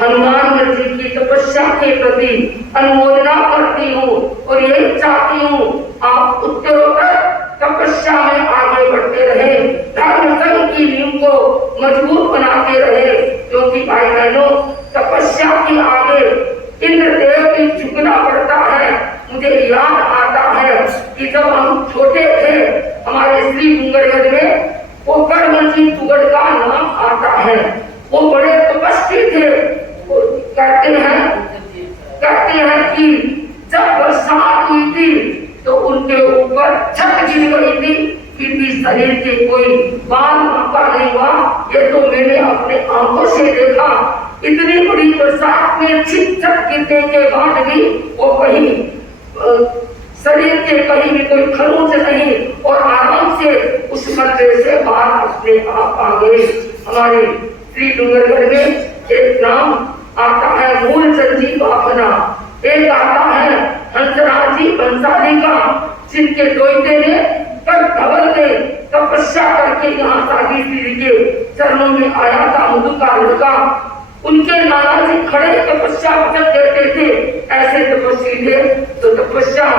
हनुमान जी की तपस्या के प्रति अनुमोदना करती हूँ और यही चाहती हूँ आप उत्तरोत्तर तपस्या में आगे बढ़ते रहे, धर्म संघ की नींव को मजबूत बनाते रहे, क्योंकि भाई बहनों तपस्या के आगे इंद्रदेव की झुकना पड़ता है। मुझे याद आता है कि जब हम छोटे थे हमारे श्री डूंगरगढ़ में पोखरमंजी तुगड़ का नाम आता है। वो बड़े तपस्वी थे। वो कहते हैं कि जब बरसात हुई थी तो उनके ऊपर पर छत गिर गई थी, फिर भी शरीर के कोई बाल बांका नहीं हुआ। ये तो मैंने अपने आंखों से देखा। इतनी बड़ी बरसात में छिट छट गिरने के बाद भी वो कहीं शरीर के कहीं भी कोई खरोंच नहीं और आराम से उस मलबे से बाहर अपने आप आ गए। हमारे श्री डूंगरगढ़ में एक नाम आता है मूलचंद जी बाफना, एक आता है हंसराज जी बंसाली का, जिनके दोते ने कल धवल ने तपस्या करके यहाँ सागी पीढ़ी के चरणों में आया था। मधु का लड़का, उनके नाना जी खड़े तपस्या जब करते थे, ऐसे तपस्वी थे। तो तपस्या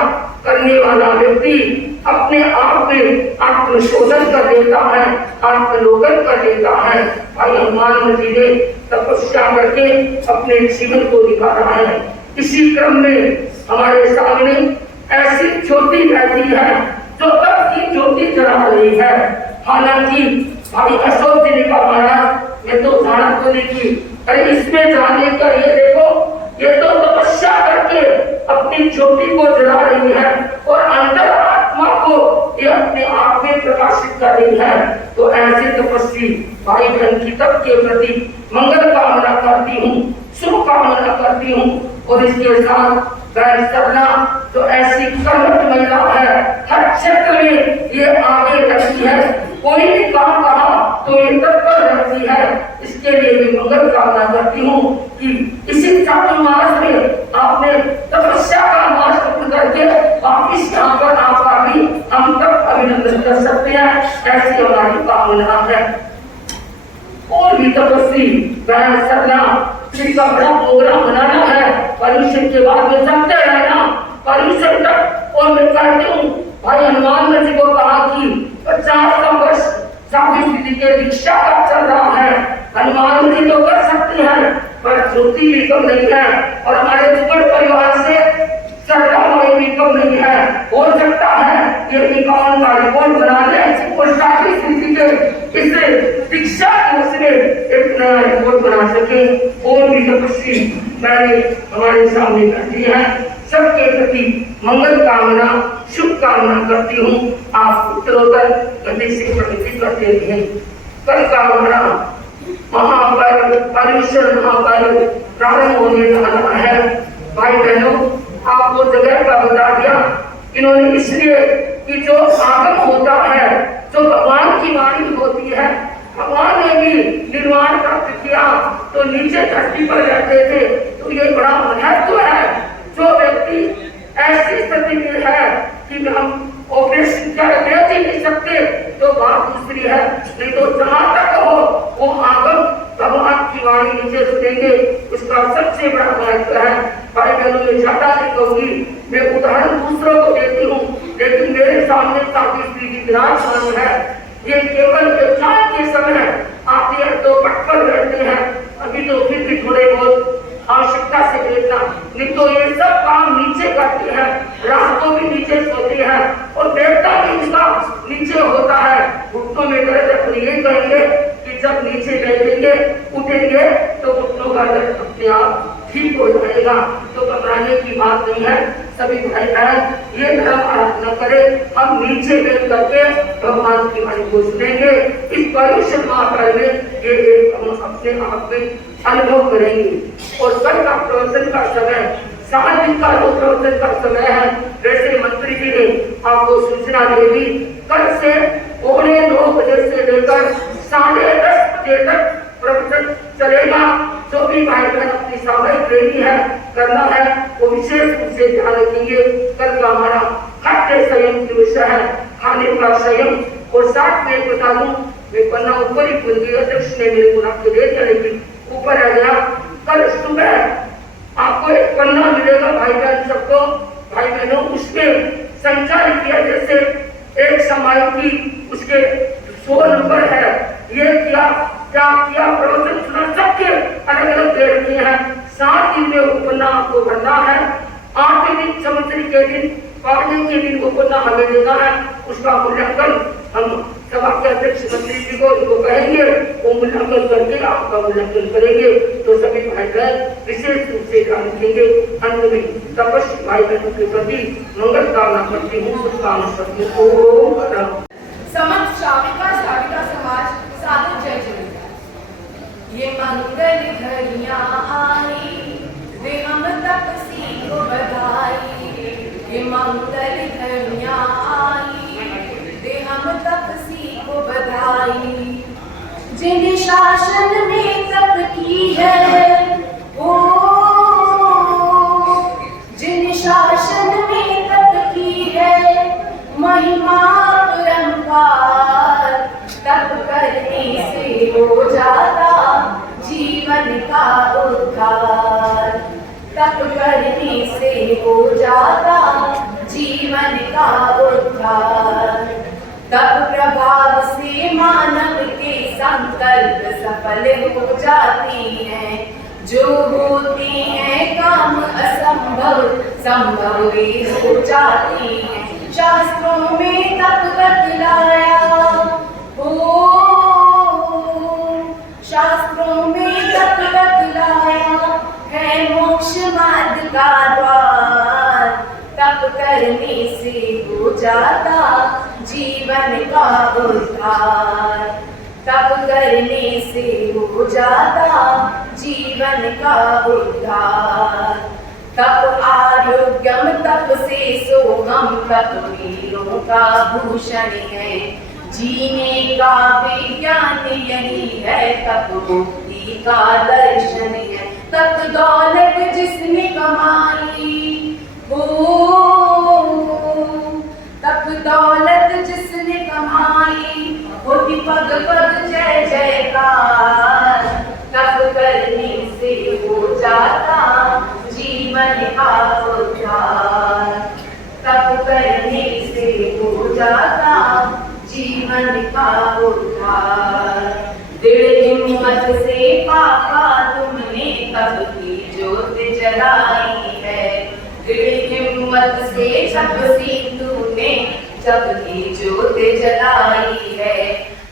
करने वाला व्यक्ति अपने आप में आत्मशोधन कर लेता है, आत्मलोकन कर लेता है। भाई हनुमान जी ने तपस्या करके अपने जीवन को निकाला है। इसी क्रम में हमारे सामने ऐसी ज्योति रहती है जो तब की ज्योति जला रही है। हालांकि भाई अशोक जी ने कहा महाराज ये तो धारणा को की, अरे इसमें जाने का ये देखो, ये तो तपस्या करके अपनी ज्योति को जला रही है और अंतर आत्मा को ये अपने आप में प्रकाशित कर रही है। तो ऐसे तपस्वी भाई बहन की तब के प्रति मंगल कामना करती हूँ, शुभ कामना करती हूँ। और इसके साथ सरना तो ऐसी कर्मठ महिला है, हर क्षेत्र में ये आगे रहती है, कोई भी काम कहा तो ये तत्पर रहती है। इसके लिए भी मंगल कामना करती हूँ कि इसी चातुर्मास में आपने तपस्या का मास पूर्ण करके वापिस यहाँ पर आपका भी हम तक अभिनंदन कर सकते हैं, ऐसी हमारी कामना है। और भी तपस्वी बहन सरना का बड़ा प्रोग्राम बनाना है, पर्यूषण के बाद में चलते रहना पर्यूषण तक। और मैं कहती हूँ भाई हनुमान जी को कहा कि 50 वर्ष सावित्री के दीक्षा का चल रहा है, हनुमान जी तो कर सकती हैं पर ज्योति भी कम नहीं है और हमारे दुर्गढ़ परिवार से सरकार भी कम नहीं है। हो सकता है ये 51 का रिकॉर्ड बना दे और सावित्री के इस दीक्षा दिवस में एक नया रिकॉर्ड बना सके। और भी तपस्वी मैंने हमारे सामने करती है, सबके प्रति मंगल कामना शुभ कामना करती हूँ। आप उत्तरोत्तर गति से प्रगति करते रहे। कल का हमारा महापर्व पर्यूषण महापर्व प्रारंभ होने जा रहा है। भाई बहनों आपको जगह का बता दिया इन्होंने, इसलिए कि जो आगम होता है, जो भगवान की वाणी होती है, भगवान ने भी निर्माण प्राप्त किया तो नीचे धरती पर रहते थे, तो ये बड़ा महत्व है। जो व्यक्ति ऐसी स्थिति में है कि हम ऑपरेशन कर बेच ही नहीं सकते तो बात दूसरी है, नहीं तो जहां तक हो वो आगम भगवान की वाणी नीचे सुनेंगे, उसका सबसे बड़ा महत्व है। भाई बहनों में ज्यादा नहीं कहूंगी, मैं उदाहरण दूसरों को देती हूँ, लेकिन मेरे सामने सावित्री जी विराजमान है। ये केवल एग्जाम के समय आते हैं तो पट पर बैठते हैं, अभी तो फिर भी थोड़े बहुत आवश्यकता से देखना, नहीं तो ये सब काम नीचे करते हैं, रात को भी नीचे सोते हैं और बैठता भी इसका नीचे होता है। घुटनों में दर्द है, तो ये कहेंगे कि जब नीचे बैठेंगे उठेंगे तो घुटनों का दर्द अपने आप ठीक हो जाएगा। तो घबराने की बात नहीं है। सभी भाई बहन ये धर्म आराधना करें, हम नीचे बैठ करके भगवान की वाणी को सुनेंगे। इस पर्यूषण महापर्व में ये हम अपने आप में अनुभव करेंगे। और कल का प्रवचन का समय 7 दिन का जो प्रवचन का समय है, वैसे मंत्री जी ने आपको सूचना दे दी, कल से 9:15 बजे से लेकर 10:30 बजे तक प्रवचन चलेगा। जो भी भाई बहन अपनी सामूहिक रैली है करना है वो विशेष रूप से ध्यान रखेंगे। कल का हमारा खाद्य संयम की विषय है, खाने का संयम। और साथ में बता दूं, मैं पन्ना ऊपर ही भूल गई, अध्यक्ष ने मेरे को आपको दे दिया लेकिन ऊपर आ गया। कल सुबह आपको एक पन्ना मिलेगा भाई बहन सबको, भाई बहनों उसमें संचालित किया, जैसे एक समाज की उसके 100 नंबर है, ये क्या किया प्रवचन सुना, सबके अलग अलग दे रखी है। 7 दिन में वो पन्ना आपको भरना है। 8वें दिन संवत्सरी के दिन 5 दिन के दिन वो पन्ना हमें देना है, उसका मूल्यांकन हम सभा के अध्यक्ष मंत्री जी को इनको कहेंगे, वो मूल्यांकन करके आपका मूल्यांकन करेंगे। तो सभी भाई बहन विशेष रूप से ध्यान रखेंगे। अंत में तपस्वी भाई बहनों के प्रति मंगल कामना करती हूँ, शुभकामना करती हूँ। ओम नमः। समस्त श्राविका श्राविका समाज सादर जय जय। ये मंगल घड़ियां आई वे हम तपसी को बधाई। ये मंगल घड़ियां आई वे हम तपसी को बधाई। जिन शासन में तप की है वो, जिन शासन में तप की है महिमा परंपार, तप करने से हो जाता जीवन का उद्धार। तप करने से हो जाता जीवन का उद्धार। तप प्रभाव से मानव के संकल्प सफल हो जाते हैं। जो होते हैं काम असंभव संभव वे हो जाते हैं। शास्त्रों में तप बतलाया हो, शास्त्रों में तप बतलाया है मोक्ष मार्ग का द्वार। तप करने से हो जाता जीवन का उद्धार। तप करने से हो जाता जीवन का उद्धार। तप आरोग्यम तप से सोहम, तप वीरों का भूषण है। जीने का विज्ञान यही है, तप मुक्ति का दर्शन है। तप दौलत जिसने कमाई हो, तप दौलत जिसने कमाई होती पग पग जय जयकार। तप करने से हो जाता जीवन का उद्धार। तप करने से हो जाता जीवन का उद्धार। दृढ़ हिम्मत से पापा तुमने तप की ज्योत जलाई है। दृढ़ हिम्मत से तपसी तूने जप की ज्योत जलाई है।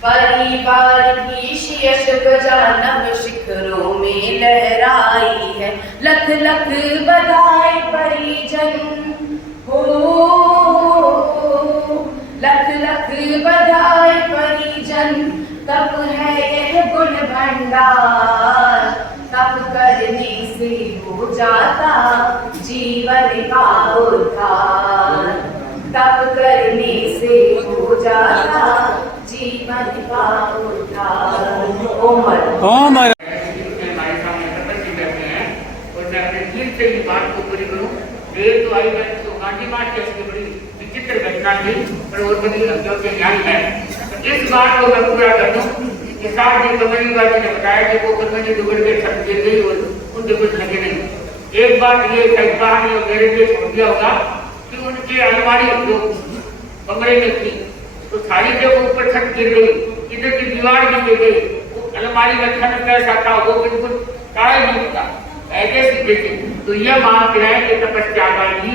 परिवार की यश गजानव शिखरों में लहराई है। लख लख बधाई परिजन हो, लख लख बधाई परिजन। तप है यह गुण भंडार। तप करने से हो जाता जीवन का उद्धार। तप करने से हो जाता जीवन का उद्धार। ओम हमारे सामने तपस्वी बैठे हैं और मैं अपने दिल से इस बात को पूरी करूं। देर तो आई है तो गांधी मार्च की बड़ी विचित्र घटना थी, पर और बड़ी लफ्जों के ज्ञान है। इस बात को मैं पूरा कर दूं कि साथ ही कमरीवादी ने बताया कि वो कमरी डुबड़ के छत गिर गई और उनके कुछ लगे नहीं। एक बात ये कहीं और मेरे लिए छोड़ दिया होगा कि उनकी अलमारी जो कमरे में थी तो सारी जब ऊपर छत गिर गई, इधर की दीवार भी गिर गई, वो अलमारी का छत कैसा था वो बिल्कुल काले नहीं होता, ऐसे सीधे थे। तो यह मानते हैं कि तपस्या का ही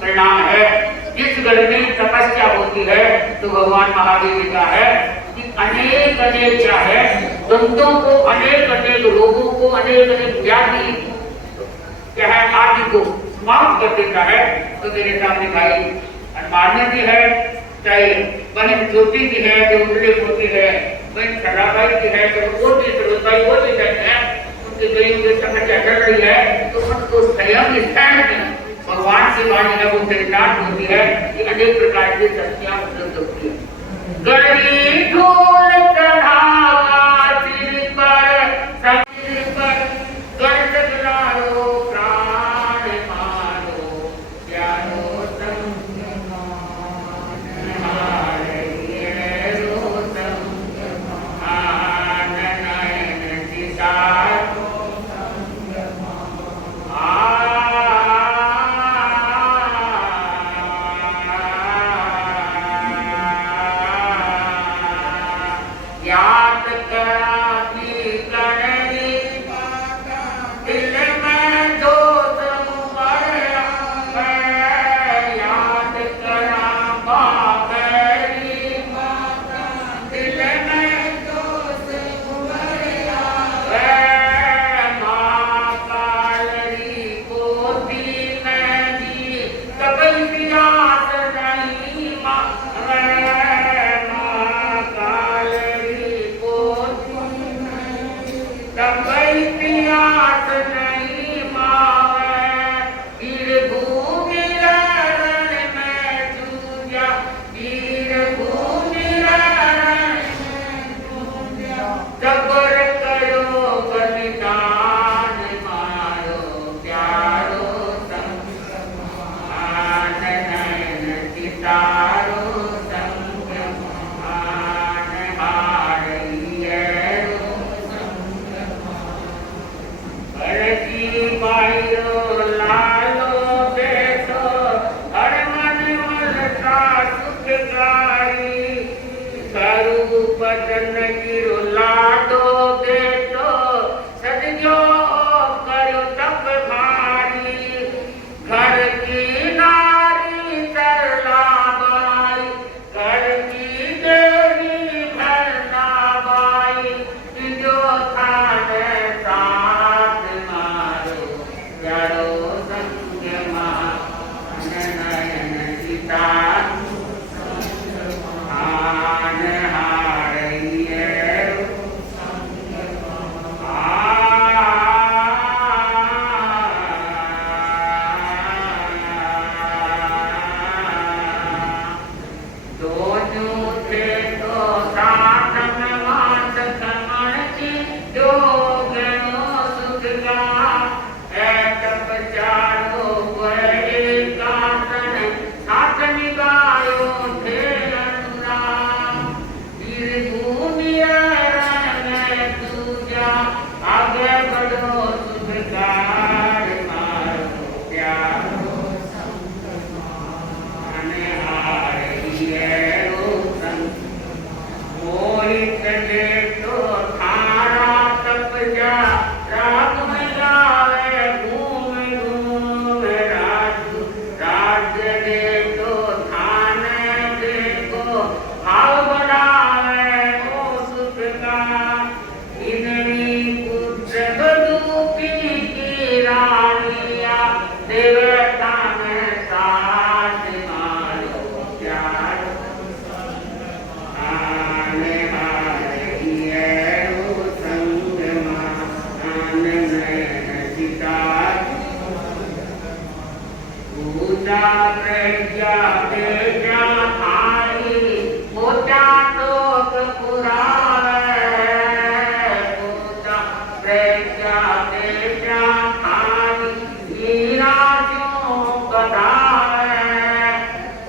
परिणाम है। जिस घर में तपस्या होती है तो भगवान महावीर जी का है कि अनेक अनेक क्या है, द्वंद्वों को, अनेक अनेक रोगों को, अनेक अनेक व्याधि क्या है आदि को समाप्त कर देता है। तो मेरे सामने भाई अनुमान्य भी है, चाहे बहन ज्योति की है, जो उजले होती है, बहन सदाबाई की है, तो वो भी सरोजबाई वो भी बहन है, उनके गरीब के समस्या चल रही है तो उनको संयम स्टैंड में भगवान की वाणी है वो चरितार्थ होती है कि अनेक प्रकार की शक्तियां उपलब्ध होती है। गरीबी ढोल चढ़ावा सिर पर गर्द गिरारो प्राण मारो प्यारो संग चारो संग मान हारिए भरती बाइयो लालो बेसो हर मन मलता सुख गाई करू बदन गिरो लाडो बेटो सजो करो तप भारी घर की नारी तरला बाई घर की देवी भरना बाई जो थाने साथ मारो जड़ो संग मान नयन सीता आन हारिए दोनों थे तो साथ में मात कमण की जो गणों सुख का एक बचारो वही कातन साथ निगायो थे अनुराग फिर भूमिया रहने दूजा आगे बढ़ो सुख कार मारो प्यारो आने हारिए मोहित दे तो थारा तप जा राग में जावे घूम घूम राजू राज्य दे तो थाने देखो भाव बनावे ओ सुख का इधरी पुत्र बधूपी की रानिया देवता में साथ मारो प्यारो आने हारिए ओ संग मान नयन सीता पूजा प्रज्ञा बेजा थारी मोटा लोक पुरावे पूजा प्रज्ञा बेजा थारी मीरा जो गधावे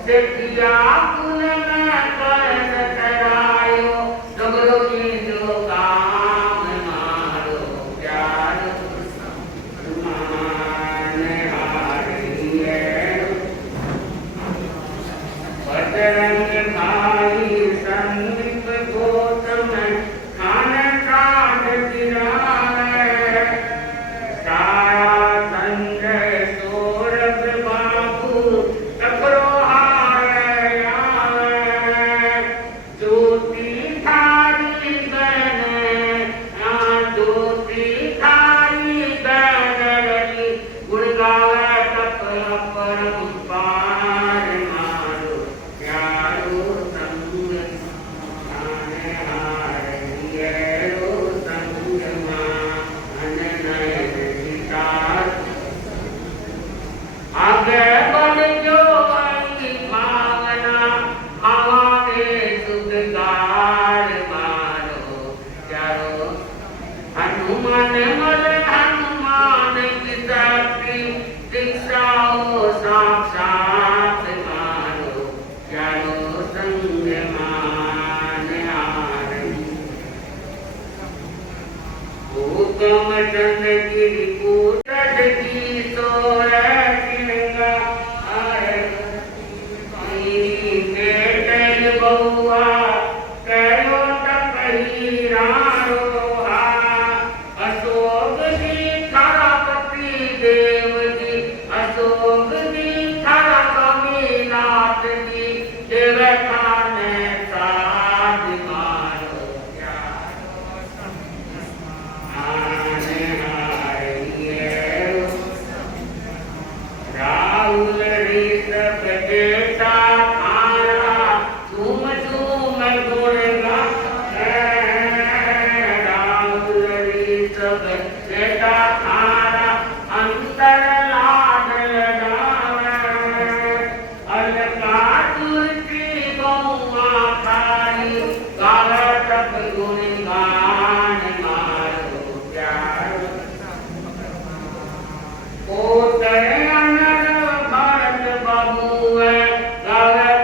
सिद्धिया कुल में कर करायो डगरो की जो काम मारो प्यारो मान हारिए बजरंग भाई संदीप गौतम खान काट गिराए साया संजय सौरभ बाबू टकरो हारे आवे ज्योति थारी बहने ज्योति थारी बहनरी गुण गावे तप परम पार मारो प्यारो संग आने हारिए रो संग मान नयन सीता आगे बढ़ जो आई भावना हमारे सुखकार मारो चारो हनुमान मल हनुमान की शक्ति दीक्षाओ साक्षात मारो चारो संग मान हारी हुक्म चंद गिरी पूरत की सोर सिंगा तेरी बहुआ करो तपही रोहा अशोक जी थारा पति देव जी अशोक जी थारा कमीनाथ जी देवता ने साथ मारो आने हारिए राहुल ऋषभ बेटा थारा झूम झूम गुण गाए राहुल ऋषभ बेटा थारा अंतर लाड लगावे अलका तुलसी बहुआ थारी गावे तप गुण गान मारो प्यारो ओ तय अनर भरत बबुए गावे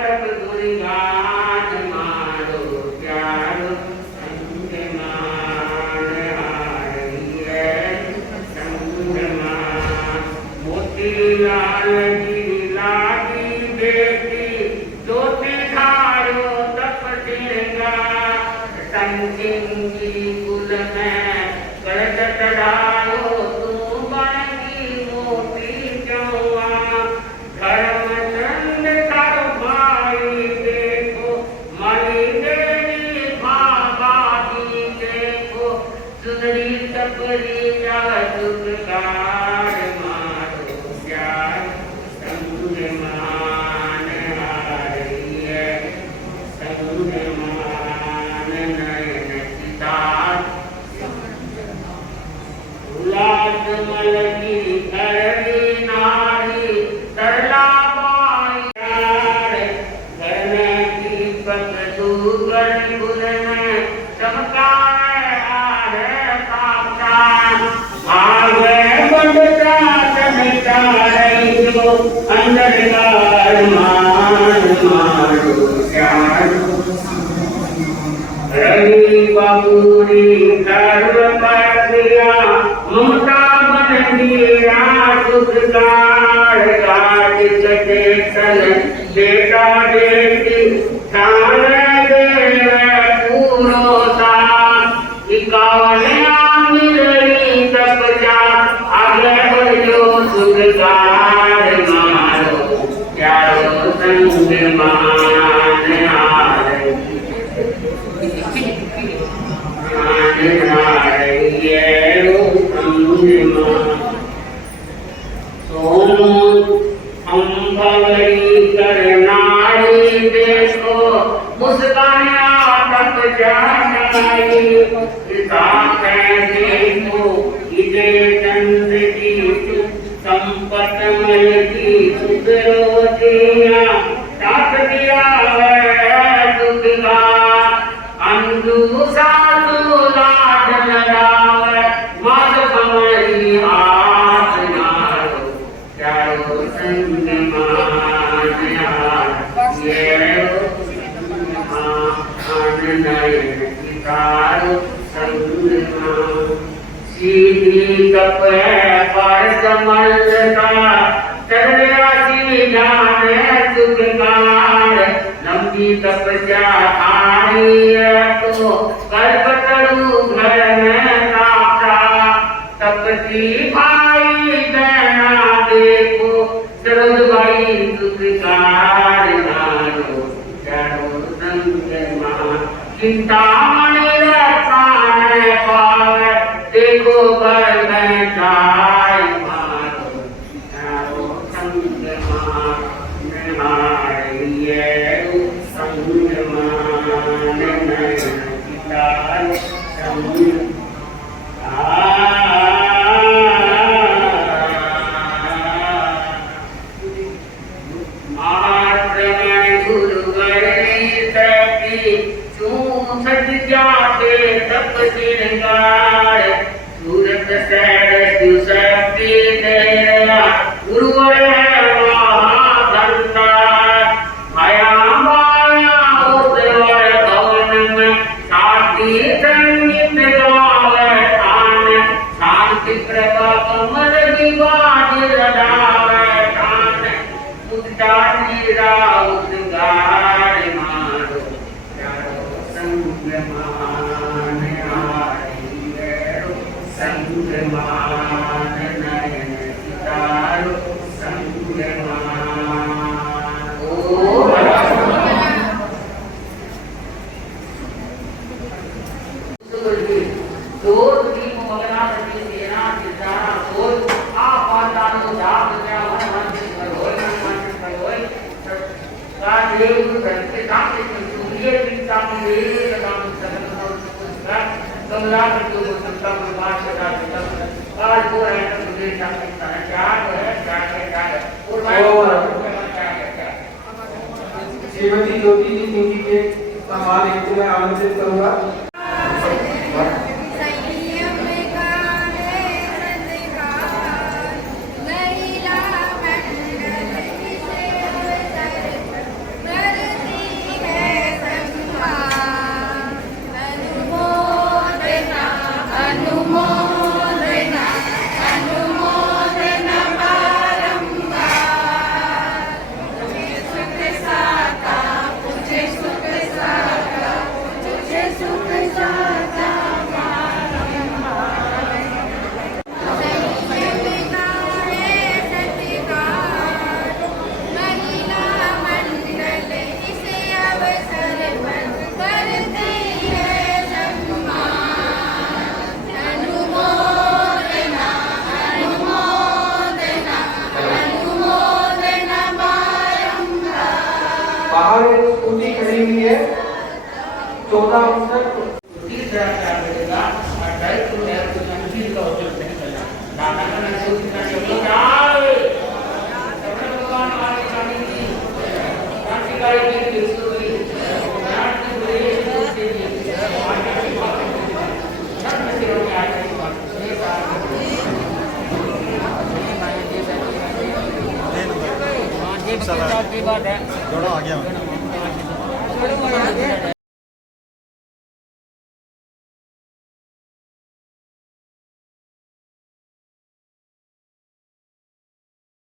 सुवर्ण गुण में चमकाए आहे साक्षात भावे बंदता चमका रही जो अंधकार मान मारो रवि बाबूरी सर्व प्रक्रिया ममता बन दिया सुखकार राज चेतन बेटा बेटी ध्यान दे पूरोता 51 मिलनी तपजा आगे बढ़ो सुखकार मारो प्यारो संग मान आरे संपत की सुखरोतिया ताक दिया है दुखा अंधु साधु लाड लगावे मद कमरी हाथ नारो चारो संग मान ये मान नयन सितारो संग सीधी कप पर समलता चरयासी जाने सुखकार लंबी तपस्या आई तो कल्पतरु घर में काटा तपसी भाई देना देखो सरोज भाई सुखकार नारो चारो संग मान चिंता मणि रखाने पावे देखो घर में जाय मारो चारो संग मान हारिये संग मान नयन सितारो संग सूरत सैर सुशक्ति तेरा गुरुवर महाधंता माया माया उतवर भवन में शांति संगीत गावे तान शांति प्रभा कमल विवाद रडावे तान मुक्ता नीरा उद्गार मारो चारो संग मान संग मान नयन सितारो संग मान ओ दो तीन मगना सती सेना सितारा बोल आपातानो जाप क्या मन करोय का देव करते काम के सूर्य पिता में काम सकल का कमला को संता प्रभाष का काल को है तो मुझे समझता है क्या है श्रीमती ज्योति जी सिंह जी के सम्मान हेतु मैं आमंत्रित करूंगा। बाहर एक स्कूटी खड़ी हुई है 14 का की बात है। जोड़ा आ गया